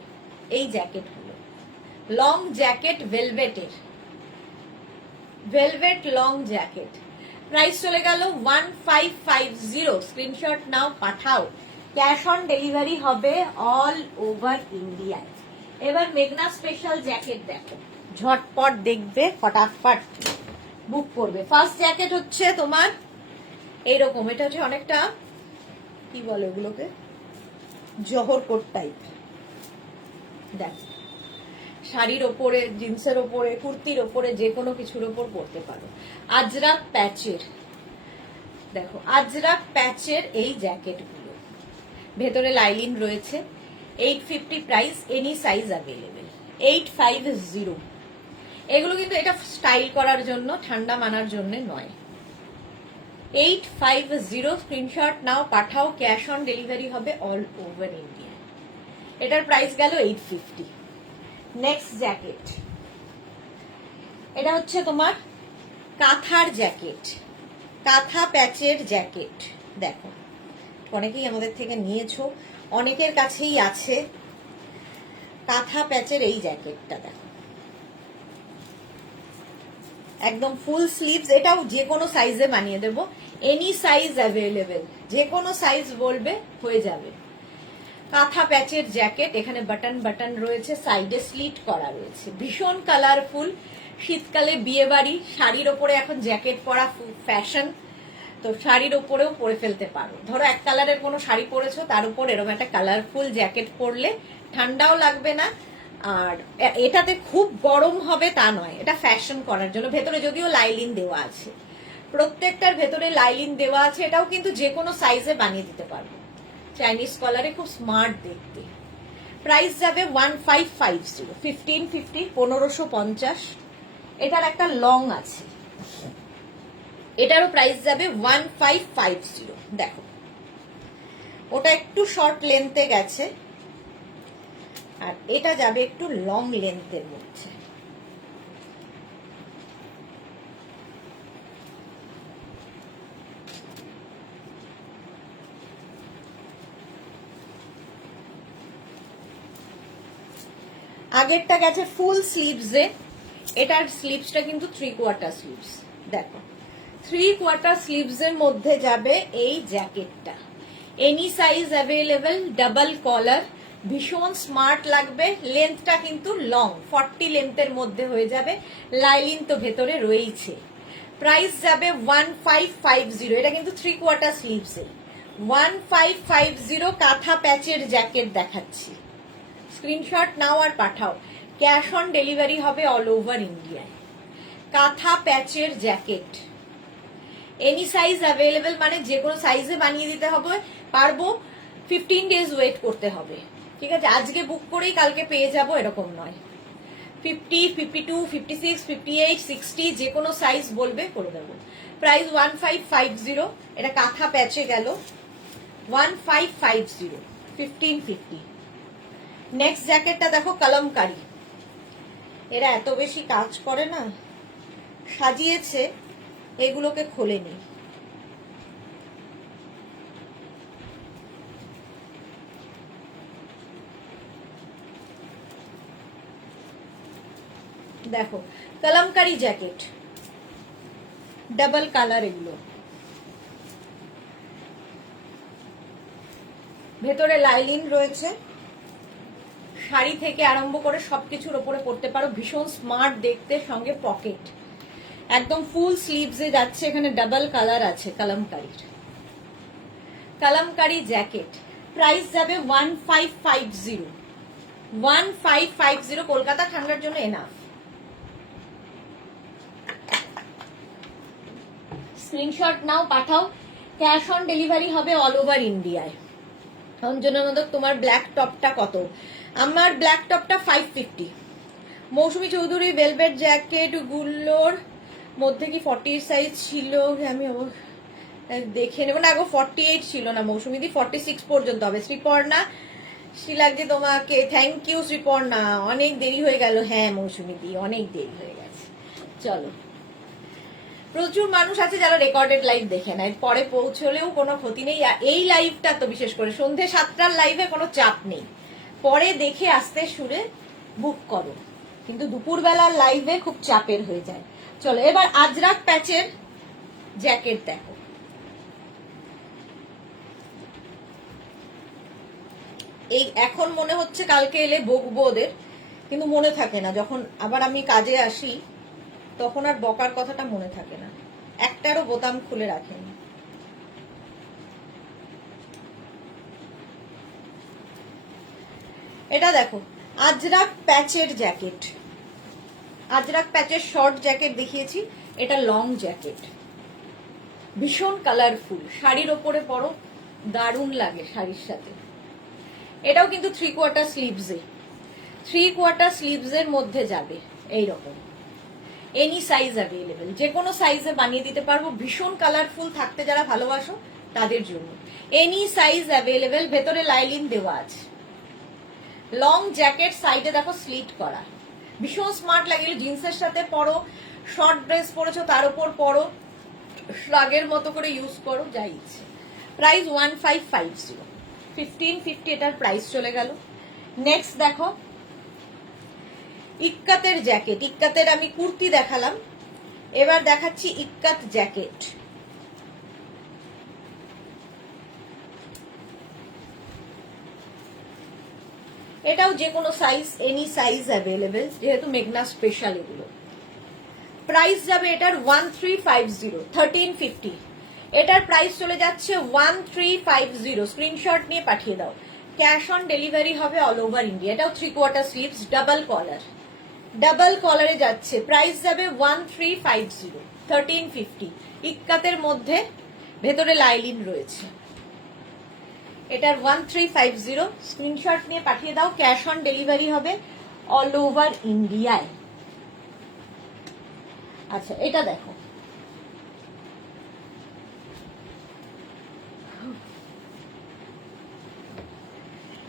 এই জ্যাকেটগুলো লং জ্যাকেট, ভেলভেটের, ভেলভেট লং জ্যাকেট, প্রাইস চলে গেল 1550, স্ক্রিনশট নাও, পাঠাও। ক্যাশ অন ডেলিভারি হবে অল ওভার ইন্ডিয়ায়। এবার মেঘনা স্পেশাল জ্যাকেট দেখো, ঝটপট দেখবে, ফটাফট বুক করবে। ফার্স্ট জ্যাকেট হচ্ছে তোমার এইরকম, এটা হচ্ছে অনেকটা কি বলে ওগুলোকে, জহর কোট টাইপ। দেখো শাড়ির ওপরে, জিন্সের ওপরে, কুর্তির ওপরে, যে কোনো কিছুর ওপর পরতে পারো। আজরাক প্যাচের, দেখো আজরাক প্যাচের এই জ্যাকেটগুলো, ভেতরে লাইলিন রয়েছে। 850 প্রাইস, এনি সাইজ অ্যাভেলেবেল। 850, এগুলো কিন্তু এটা স্টাইল করার জন্য, ঠান্ডা মানার জন্য নয়। 850, স্ক্রিনশট নাও, পাঠাও। ক্যাশ অন ডেলিভারি হবে অল ওভার ইন্ডিয়া। এটার প্রাইস গেল 850। নেক্সট জ্যাকেট, এটা হচ্ছে তোমার কাঁথার জ্যাকেট, কাঁথা প্যাচের জ্যাকেট। দেখো অনেকেই আমাদের থেকে নিয়েছো, অনেকের কাছেই আছে কাঁথা প্যাচের এই জ্যাকেটটা। দেখো একদম ফুল স্লিভস, এটাও যে কোনো সাইজে বানিয়ে দেবো, এনি সাইজ অ্যাভেলেবেল, যে কোনো সাইজ বলবে হয়ে যাবে। কাঁথা প্যাচের জ্যাকেট, এখানে বাটন বাটন রয়েছে, সাইডে স্লিট করা রয়েছে, ভীষণ কালারফুল। শীতকালে বিয়ে বাড়ি, শাড়ির ওপরে এখন জ্যাকেট পরা ফ্যাশন, তো শাড়ির ওপরেও পরে ফেলতে পারো। ধরো এক কালারের কোনো শাড়ি পরেছো, তার উপর এরকম একটা কালারফুল জ্যাকেট পরলে ঠান্ডাও লাগবে না, আর এটাতে খুব গরম হবে তা নয়, এটা ফ্যাশন করার জন্য। ভেতরে যদিও লাইলিন দেওয়া আছে, প্রত্যেকটার ভেতরে লাইলিন দেওয়া আছে, এটাও কিন্তু যে কোনো সাইজে বানিয়ে দিতে পারবো। চাইনিজ কলারে, খুব স্মার্ট দেখতে। প্রাইস যাবে 1550, 1550, 1550। এটার একটা লং আছে, এটারও প্রাইস যাবে 1550। দেখো ওটা একটু শর্ট লেন্থে গেছে, আর এটা যাবে একটু লং লেন্থের মধ্যে। আগেরটা গেছে ফুল স্লিভসে, এটার স্লিভসটা কিন্তু 3/4 স্লিভস। দেখো 3/4 স্লিভসের মধ্যে যাবে এই জ্যাকেটটা, এনি সাইজ অ্যাভেলেবেল, ডাবল কলার, ভীষণ স্মার্ট লাগবে। লেন্থটা কিন্তু লং, 40 লেন্থের মধ্যে হয়ে যাবে, লাইলিন তো ভেতরে রয়েছে। প্রাইস যাবে 1550, এটা কিন্তু 3/4 স্লিভসে। 1550 কাঁথা প্যাচের জ্যাকেট দেখাচ্ছি, স্ক্রিনশট নাও আর পাঠাও। ক্যাশ অন ডেলিভারি হবে অল ওভার ইন্ডিয়ায়। কাঁথা প্যাচের জ্যাকেট, এনি সাইজ অ্যাভেলেবেল, মানে যে কোনো সাইজে বানিয়ে দিতে হবে, পারবো। 15 ডেজ ওয়েট করতে হবে, ঠিক আছে? আজকে বুক করেই কালকে পেয়ে যাব এরকম নয়। 50, 52, 56, 58, 60 যে কোনো সাইজ বলবে করে দেবো। প্রাইস 1550। এটা কাঁথা প্যাচে গেল 1550, 1550। নেক্সট জ্যাকেটটা দেখো কলমকারি, এরা এত বেশি কাজ করে না, সাজিয়েছে, এগুলোকে খোলেনি। দেখো কলমকারি জ্যাকেট, ডাবল কালার, এগুলো ভেতরে লাইলিন রয়েছে। শাড়ি থেকে আরম্ভ করে সবকিছুর ওপরে পরতে পারো, ভীষণ স্মার্ট দেখতে, সঙ্গে পকেট, একদম ফুল স্লিভসে যাচ্ছে। এখানে ডাবল কালার আছে কলমকারির। কলমকারি জ্যাকেট প্রাইস যাবে 1550, 1550। কলকাতা ঠান্ডার জন্য এনাফ। স্ক্রিনশট নাও, পাঠাও। ক্যাশ অন ডেলিভারি হবে অল ওভার ইন্ডিয়ায়। অঞ্জনা মদক, তোমার ব্ল্যাক টপটা কত? আমার ব্ল্যাক টপটা 550। মৌসুমী চৌধুরী, ভেলভেট জ্যাকেট গুলোর মধ্যে কি 40 সাইজ ছিল? আমি দেখে নেব না গো, 48 ছিল না মৌসুমীদি, 46 পর্যন্ত হবে। শ্রীপর্ণা, শ্রীলাগজি তোমাকে, থ্যাংক ইউ শ্রীপর্ণা, অনেক দেরি হয়ে গেল। হ্যাঁ মৌসুমীদি, অনেক দেরি হয়ে গেছে। চলো, প্রচুর মানুষ আছে যারা রেকর্ডেড লাইভ দেখে নেয়, পরে পৌঁছলেও কোনো ক্ষতি নেই। এই লাইভটা তো বিশেষ করে সন্ধ্যে 7টার লাইভে কোনো চাপ নেই, পরে দেখে আস্তে সুরে বুক করো, কিন্তু দুপুরবেলার লাইভে খুব চাপের হয়ে যায়। চলো এবার আজরাক প্যাচের জ্যাকেট দেখো। এই এখন মনে হচ্ছে কালকে এলে বকবো ওদের, কিন্তু মনে থাকে না, যখন আবার আমি কাজে আসি তখন আর বকার কথাটা মনে থাকে না। একটারও বোতাম খুলে রাখেনি। এটা দেখো আজরাক প্যাচের জ্যাকেট, আজরাক প্যাচের শর্ট জ্যাকেট দেখিয়েছি, এটা লং জ্যাকেট, ভীষণ কালারফুল, শাড়ির ওপরে পরো দারুণ লাগে শাড়ির সাথে। এটাও কিন্তু 3/4 স্লিভসে, 3/4 স্লিভসের মধ্যে যাবে এইরকম। এনি সাইজ অ্যাভেলেবেল, যে কোনো সাইজে বানিয়ে দিতে পারবো, ভীষণ কালারফুল থাকতে যারা ভালোবাসো তাদের জন্য। এনি সাইজ অ্যাভেলেবেল, ভেতরে লাইলিন দেওয়া আছে। লং জ্যাকেট, সাইডে দেখো স্লিট করা, ভীষণ স্মার্ট লাগে। জিন্সের সাথে পরো, শর্ট ড্রেস পরেছো তার উপর পরো, শ্রাগের মতো করে ইউজ করো, যা ইচ্ছে। প্রাইস 1550, 1550 এটার প্রাইস চলে গেল। নেক্সট দেখো ইক্কাতের জ্যাকেট, ইক্কাতের আমি কুর্তি দেখালাম, এবার দেখাচ্ছি ইক্কাত জ্যাকেট। এটাও যে কোনো সাইজ, এনি সাইজ অ্যাভেলেবেল, যেহেতু মেঘনা স্পেশাল এগুলো। প্রাইস যাবে এটার 1350, 1350। এটার প্রাইস চলে যাচ্ছে 1350। স্ক্রিনশট নিয়ে পাঠিয়ে দাও। ক্যাশ অন ডেলিভারি হবে অল ওভার ইন্ডিয়া। এটাও 3/4 স্লিভস, ডাবল কলার, ডাবল কলারে যাচ্ছে। প্রাইস যাবে 1350, 1350। ইক্কাতের মধ্যে ভেতরে লাইলিন রয়েছে। এটার 1350। স্ক্রিনশট নিয়ে পাঠিয়ে দাও। ক্যাশ অন ডেলিভারি হবে অল ওভার ইন্ডিয়ায়। আচ্ছা এটা দেখো,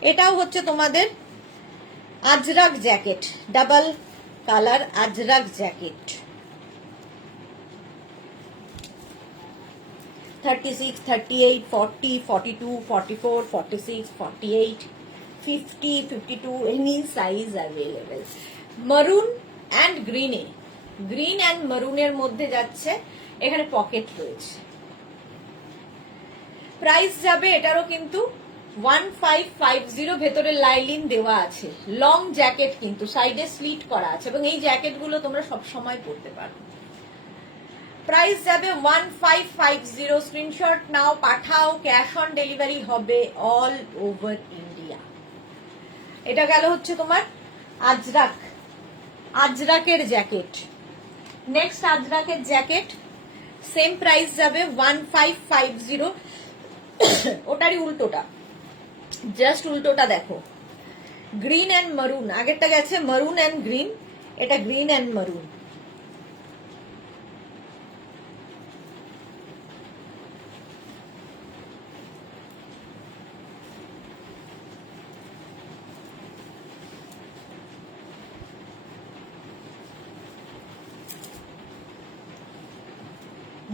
এটাও হচ্ছে তোমাদের Ajrak jacket, double colour Ajrak jacket. 36, 38, 40, 42, 44, 46, 48, 50, 52, any size available. মারুন অ্যান্ড গ্রিনে, গ্রিন অ্যান্ড মারুনের মধ্যে যাচ্ছে, এখানে পকেট রয়েছে। প্রাইস যাবে এটারও কিন্তু 1550। ভেতরে লাইলিন দেওয়া আছে, লং জ্যাকেট কিন্তু সাইডে স্লিট করা আছে, এবং এই জ্যাকেট গুলো তোমরা সব সময় পরতে পারো। প্রাইস যাবে 1550। স্ক্রিনশট নাও, পাঠাও। ক্যাশ অন ডেলিভারি হবে অল ওভার ইন্ডিয়া। এটা গেল হচ্ছে তোমার আজরাক আজরাকের জ্যাকেট, নেক্সট আজরাকের জ্যাকেট, সেম প্রাইস যাবে 1550। ওটারই উল্টোটা, জাস্ট উল্টোটা দেখো, গ্রিন অ্যান্ড মারুন, আগেরটা গেছে মারুন অ্যান্ড গ্রিন, এটা green and maroon.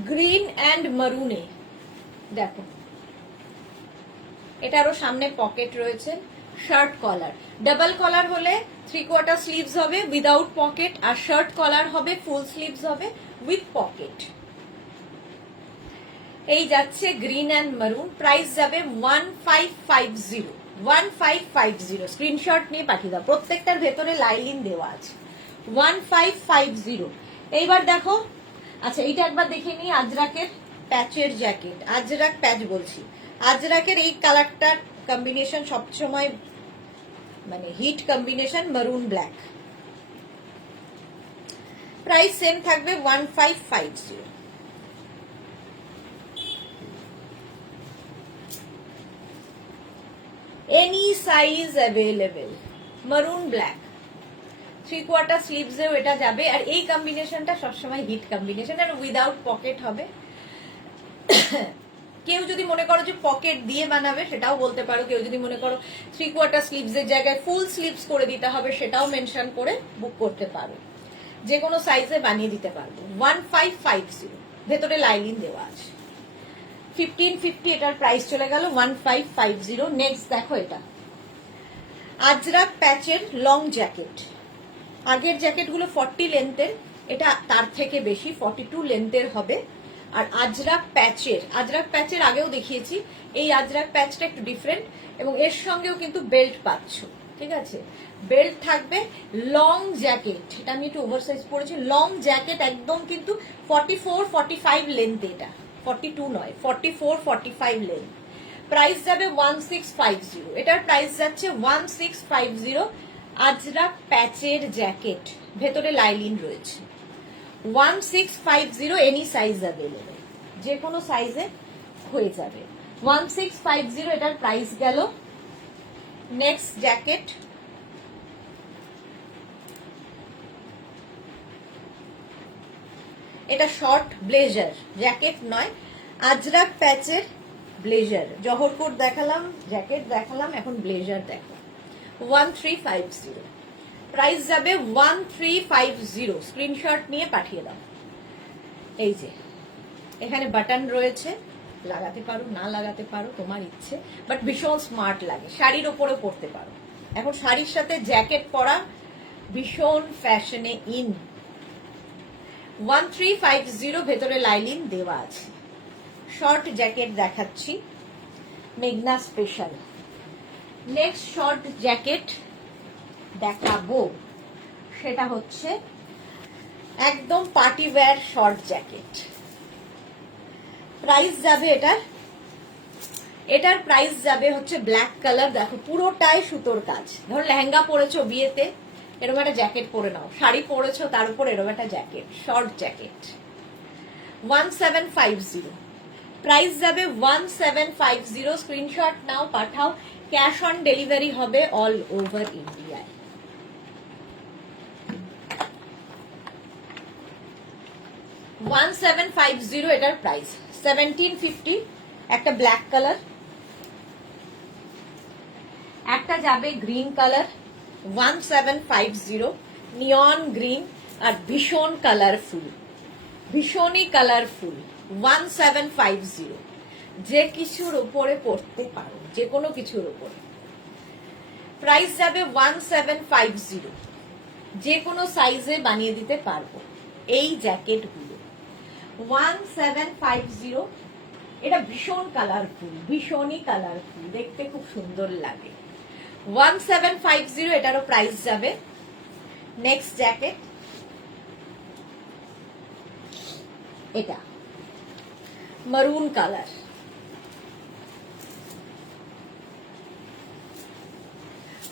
Green and মারুনে দেখো, এটারও সামনে পকেট রয়েছে, শার্ট কলার, ডাবল কলার হলে 3/4 স্লিভস হবে উইদাউট পকেট, আর শার্ট কলার হবে ফুল স্লিভস হবে উইথ পকেট। এই যাচ্ছে গ্রিন অ্যান্ড মারুন, প্রাইস যাবে 1550, 1550। স্ক্রিনশট নিয়ে পাঠিয়ে দাও, প্রত্যেকটার ভেতরে লাইলিন দেওয়া আছে। 1550। এইবার দেখো, আচ্ছা এইটা একবার দেখে নিই, আজরাকের প্যাচের জ্যাকেট, আজরাক প্যাচ বলছি, আজরাকের এই কালারটার কম্বিনেশন সবসময় মানে হিট কম্বিনেশন, মারুন ব্ল্যাক। প্রাইস সেম থাকবে 1550। এনি সাইজ অ্যাভেলেবেল, মারুন ব্ল্যাক, 3/4 স্লিভসেও এটা যাবে। আর এই কম্বিনেশনটা সবসময় হিট কম্বিনেশন, আর উইদাউট পকেট হবে। কেউ যদি মনে করো যে পকেট দিয়ে বানাবে সেটাও বলতে পারো, কেউ যদি মনে করো 3/4 স্লিভসের জায়গায় ফুল স্লিভস করে দিতে হবে সেটাও মেনশন করে বুক করতে পারো, যে কোনো সাইজে বানিয়ে দিতে পারবো। 1550, ভেতরে লাইলিন দেওয়া আছে। 1550 এটার প্রাইস চলে গেল 1550। নেক্সট দেখো, এটা আজরাক প্যাচের লং জ্যাকেট, আগের জ্যাকেটগুলো 40 লেন্থের, এটা তার থেকে বেশি 42 লেন্থের হবে। আর আজরাক প্যাচের আগেও দেখিয়েছি, এই আজরাক প্যাচটা একটু ডিফারেন্ট, এবং এর সঙ্গেও কিন্তু বেল্ট পাচ্ছ, ঠিক আছে, বেল্ট থাকবে। লং জ্যাকেট, এটা আমি একটু ওভারসাইজ পরেছি, লং জ্যাকেট একদম কিন্তু 44-45 লেন্থ, এটা 42 নয়, 44-45 লেন্থ। প্রাইস যাবে 1650, এটার প্রাইস যাচ্ছে 1650। আজরাক প্যাচের জ্যাকেট, ভেতরে লাইলিন রয়েছে। 1650, এনি সাইজ অ্যাভেলেবল, যে কোনো সাইজে হয়ে যাবে। 1650 এটার প্রাইস গেল। নেক্সট জ্যাকেট, এটা শর্ট ব্লেজার, জ্যাকেট নয়, আজরাক প্যাচের ব্লেজার। জহরকোট দেখালাম, জ্যাকেট দেখালাম, এখন ব্লেজার দেখো। 1350, প্রাইস যাবে 1350। স্ক্রিনশট নিয়ে পাঠিয়ে দাও। এই যে এখানে বাটন রয়েছে, লাগাতে পারো না লাগাতে পারো, তোমার ইচ্ছে, বাট ভীষণ স্মার্ট লাগে, শাড়ির ওপরে পরতে পারো। এখন শাড়ির সাথে জ্যাকেট পরা ভীষণ ফ্যাশনে ইন। 1350, ভেতরে লাইলিন দেওয়া আছে। শর্ট জ্যাকেট দেখাচ্ছি, মেঘনা স্পেশাল। নেক্সট শর্ট জ্যাকেট দেখাবো, সেটা হচ্ছে একদম party wear short jacket. Price যাবে এটার প্রাইস যাবে হচ্ছে ব্ল্যাক কালার, দেখো পুরোটাই সুতোর কাজ। ধরো লেহেঙ্গা পরেছো বিয়েতে, এরকম একটা জ্যাকেট পরে নাও, শাড়ি পরেছো তার উপর এরকম একটা জ্যাকেট, শর্ট জ্যাকেট। 1750, প্রাইস যাবে 1750। স্ক্রিনশট নাও, পাঠাও, ক্যাশ অন ডেলিভারি হবে অল ওভার ইন্ডিয়ায়। 1750 এটার প্রাইস। 1750, একটা ব্ল্যাক কালার, একটা যাবে গ্রিন কালার। 1750, নিয়ন গ্রিন, আর ভীষণ কালারফুল, ভীষণই কালারফুল। 1750, যে কিছুর উপরে পড়তে পারো, যে কোনো কিছুর উপরে। প্রাইস যাবে 1750, যে কোনো সাইজে বানিয়ে দিতে পারবো এই জ্যাকেটগুলো। 1750, এটা ভীষণ কালারফুল, ভীষণই কালারফুল, দেখতে খুব সুন্দর লাগে। 1750, এটারও প্রাইস যাবে। নেক্সট জ্যাকেট, এটা মারুন কালার,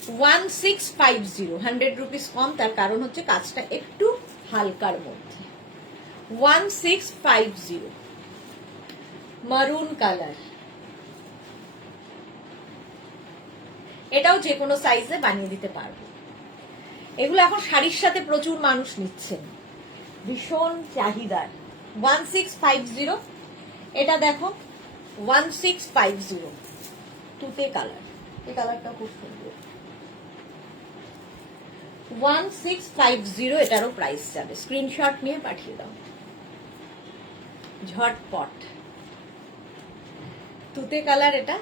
1650, 100 রুপিস কম, তার কারণ হচ্ছে কাজটা একটু হালকার মধ্যে। 1650, মারুন কালার। এটাও যে কোনো সাইজে বানিয়ে দিতে পারবো। এগুলো এখন শাড়ির সাথে প্রচুর মানুষ নিচ্ছেন, ভীষণ চাহিদার। 1650, এটা দেখো 1650, তুতে কালার, এই কালারটা খুব সুন্দর। 1650, এটারও প্রাইস যাবে, স্ক্রিনশট নিয়ে পাঠিয়ে দাও ঝটপট। তুতে কালার, এটা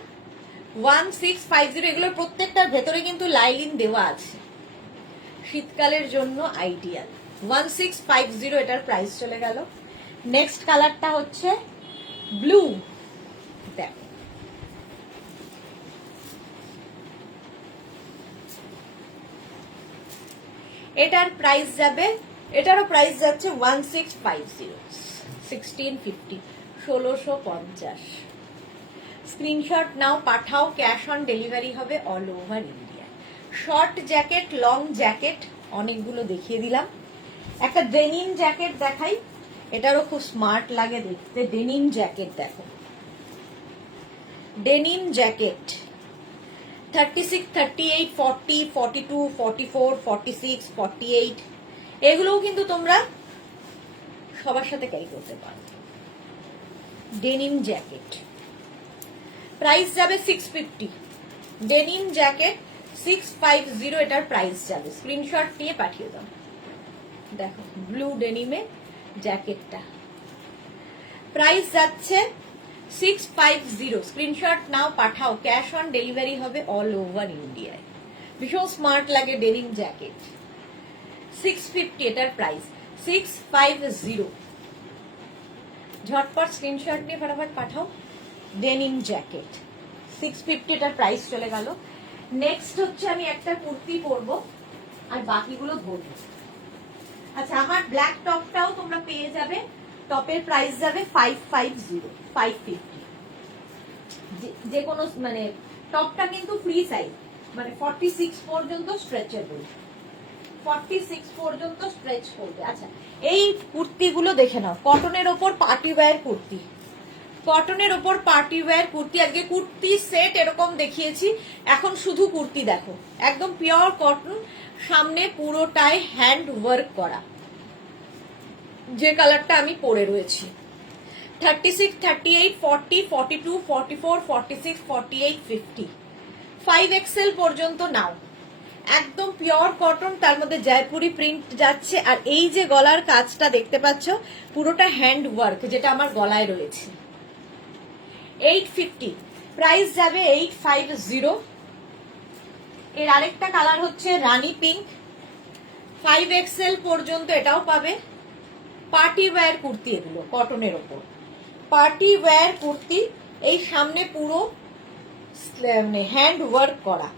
1650। এগুলোর প্রত্যেকটার ভেতরে কিন্তু লাইলিন দেওয়া আছে, শীতকালের জন্য আইডিয়াল। 1650, এটার প্রাইস চলে গেল। নেক্সট কালারটা হচ্ছে ব্লু, দেখো এটার প্রাইস যাবে, এটারও প্রাইস যাচ্ছে 1650, 1650, 1650। স্ক্রিনশট নাও, পাঠাও, ক্যাশ অন ডেলিভারি হবে all over India. Short jacket, long jacket অনেকগুলো দেখিয়ে দিলাম। একটা ডেনিম জ্যাকেট দেখাই, এটারও খুব স্মার্ট লাগে দেখতে। ডেনিম জ্যাকেট দেখো, ডেনিম জ্যাকেট 36, 38, 40, 42, 44, 46, 48, এগুলোও কিন্তু তোমরা সবার সাথে ক্যারি করতে পারো। ডেনিম জ্যাকেট প্রাইস যাবে 650, ডেনিম জ্যাকেট 650, এটার প্রাইস যাবে। স্ক্রিনশট নিয়ে পাঠিয়ে দাও। দেখো ব্লু ডেনিমে জ্যাকেটটা প্রাইস যাচ্ছে 650, স্ক্রিনশট নাও, পাঠাও, ক্যাশ অন ডেলিভারি হবে অল ওভার ইন্ডিয়ায়। ভীষণ স্মার্ট লাগে ডেনিম জ্যাকেট। 650, এটার প্রাইস 650। ঝটপট স্ক্রিনশট নিয়ে ফটাফট পাঠাও। ডেনিম জ্যাকেট 650, এটার প্রাইস চলে গেল। নেক্সট হচ্ছে আমি একটা কুর্তি পরবো আর বাকিগুলো ধরবো। আচ্ছা, আমার ব্ল্যাক টপটাও তোমরা পেয়ে যাবে, টপের প্রাইস যাবে 550, 550। যে কোনো মানে টপটা কিন্তু ফ্রি সাইজ, মানে 46 পর্যন্ত স্ট্রেচেবল, 46 পর্যন্ত স্ট্রেচ করবে। আচ্ছা, এই কুর্তিগুলো দেখে নাও, কটনের ওপর পার্টি ওয়্যার কুর্তি, কটনের ওপর পার্টি ওয়্যার কুর্তি। আজকে কুর্তি সেট এরকম দেখিয়েছি, এখন শুধু কুর্তি দেখো, একদম পিওর কটন, সামনে পুরোটায় হ্যান্ড ওয়ার্ক করা, যে কালারটা আমি পরে রয়েছি। 36, 38, 40, 42, 44, 46, 48, 50, 5XL পর্যন্ত নাও। একদম পিওর কটন, তার মধ্যে জয়পুরি প্রিন্ট যাচ্ছে। আর এই যে গলার কাজটা দেখতে পাচ্ছ, পুরোটা হ্যান্ড ওয়ার্ক, যেটা আমার গলায় রয়েছে। 850, প্রাইস যাবে 850। এর আরেকটা কালার হচ্ছে রানী পিঙ্ক, 5XL পর্যন্ত এটাও পাবে। পার্টি ওয়্যার কুর্তি, এগুলো কটনের ওপর পার্টি ওয়্যার কুর্তি। এই সামনে পুরো হ্যান্ড ওয়ার্ক করা,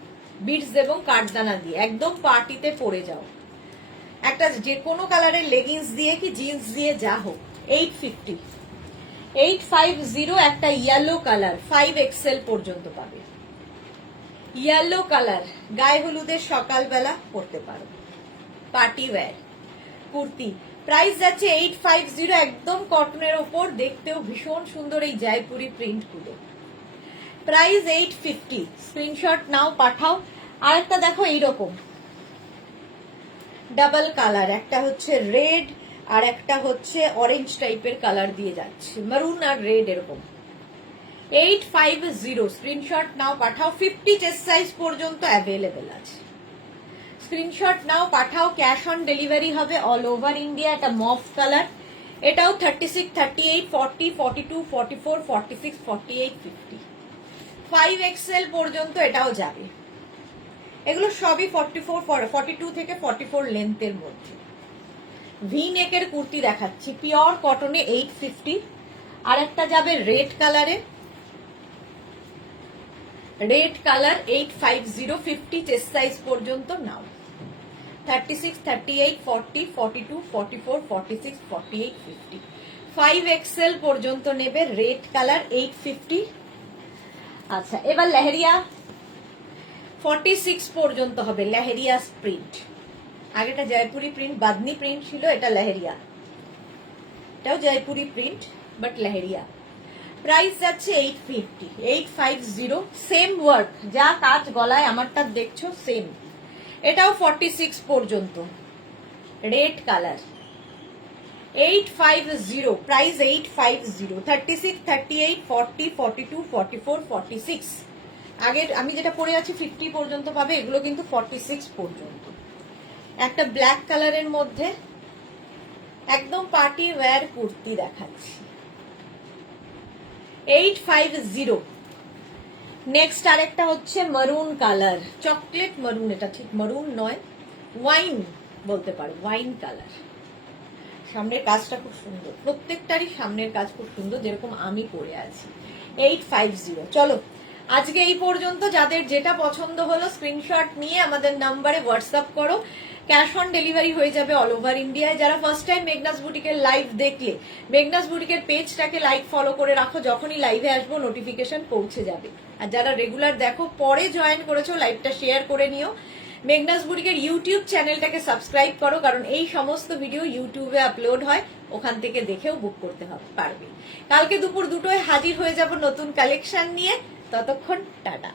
বিটস এবং কাঠদানা দিয়ে, একদম পার্টিতে পরে যাও। একটা যে কোনো কালারের লেগিংস দিয়ে কি জিন্স দিয়ে যা হোক। 850, 850। একটা ইয়েলো কালার 5XL পর্যন্ত পাবে, ইয়েলো কালার, গায়ে হলুদের সকালবেলা পরতে পারো, পার্টি ওয়্যার কুর্তি। প্রাইস যাচ্ছে 850, একদম কটনের ওপর, দেখতেও ভীষণ সুন্দর এই জয়পুরি প্রিন্ট গুলো। প্রাইস 850, স্ক্রিনশট নাও, পাঠাও। আরেকটা দেখো এইরকম ডাবল কালার, একটা হচ্ছে রেড আর একটা হচ্ছে অরেঞ্জ টাইপের কালার দিয়ে যাচ্ছে, মারুন আর রেড এরকম। 850, স্ক্রিনশট নাও, পাঠাও। 50 চেস্ট সাইজ পর্যন্ত অ্যাভেলেবেল আছে, স্ক্রিনশট নাও, পাঠাও, ক্যাশ অন ডেলিভারি হবে অল ওভার ইন্ডিয়া। এটা মফ কালার, এটাও 36, 38, 40, 42, 44, 46, 48, 50, 5XL পর্যন্ত এটাও যাবে। এগুলো সবই 42 থেকে 44 লেন্থের মধ্যে। ভি নেকের কুর্তি দেখাচ্ছি, পিওর কটনে 850। আর একটা যাবে রেড কালারে, রেড কালার 850, 50 চেস্ট সাইজ পর্যন্ত নাও। 36, 38, 40, 42, 44, 46, 48, 50, 5XL পর্যন্ত নেবে। Red colour 850। আচ্ছা, এবার লেহেরিয়া 46 পর্যন্ত হবে। Leheriya print, আগেটা Jaipuri print, Bamni print ছিল, এটা লেহেরিয়া, এটাও Jaipuri print but leheriya. Price যাচ্ছে 850, 850, সেম ওয়ার্ক, যা কাজ গলায় আমারটা দেখছো সেম। এটাও 46 পর্যন্ত, রেড কালার, 850, প্রাইস 850, 36, 38, 40, 42, 44, 46। আগের আমি যেটা পরে আছি 50 পর্যন্ত পাবে, এগুলো কিন্তু 46 পর্যন্ত। একটা ব্ল্যাক কালারের মধ্যে একদম পার্টি ওয়্যার কুর্তি দেখাচ্ছি, 850। নেক্সট আরেকটা হচ্ছে মারুন কালার, চকলেট মারুন, এটা ঠিক মারুন নয়, ওয়াইন বলতে পারো, ওয়াইন কালার। সামনের কাজটা খুব সুন্দর, প্রত্যেকটারই সামনের কাজ খুব সুন্দর, যেরকম আমি পরে আছি। 850। চলো আজকে এই পর্যন্ত। যাদের যেটা পছন্দ হলো স্ক্রিনশট নিয়ে আমাদের নাম্বারে হোয়াটসঅ্যাপ করো, ক্যাশ অন ডেলিভারি হয়ে যাবে অল ওভার ইন্ডিয়ায়। যারা ফার্স্ট টাইম মেঘনাস বুটিকের লাইভ দেখলে, মেঘনাস বুটিকের পেজটাকে লাইক ফলো করে রাখো, যখনই লাইভে আসবো নোটিফিকেশন পৌঁছে যাবে। আর যারা রেগুলার দেখো, পরে জয়েন করেছো, লাইভটা শেয়ার করে নিও। মেঘনাস বুটিকের ইউটিউব চ্যানেলটাকে সাবস্ক্রাইব করো, কারণ এই সমস্ত ভিডিও ইউটিউবে আপলোড হয়, ওখান থেকে দেখেও বুক করতে পারবে। কালকে দুপুর 2টায় হাজির হয়ে যাব নতুন কালেকশন নিয়ে, ততক্ষণ টাটা।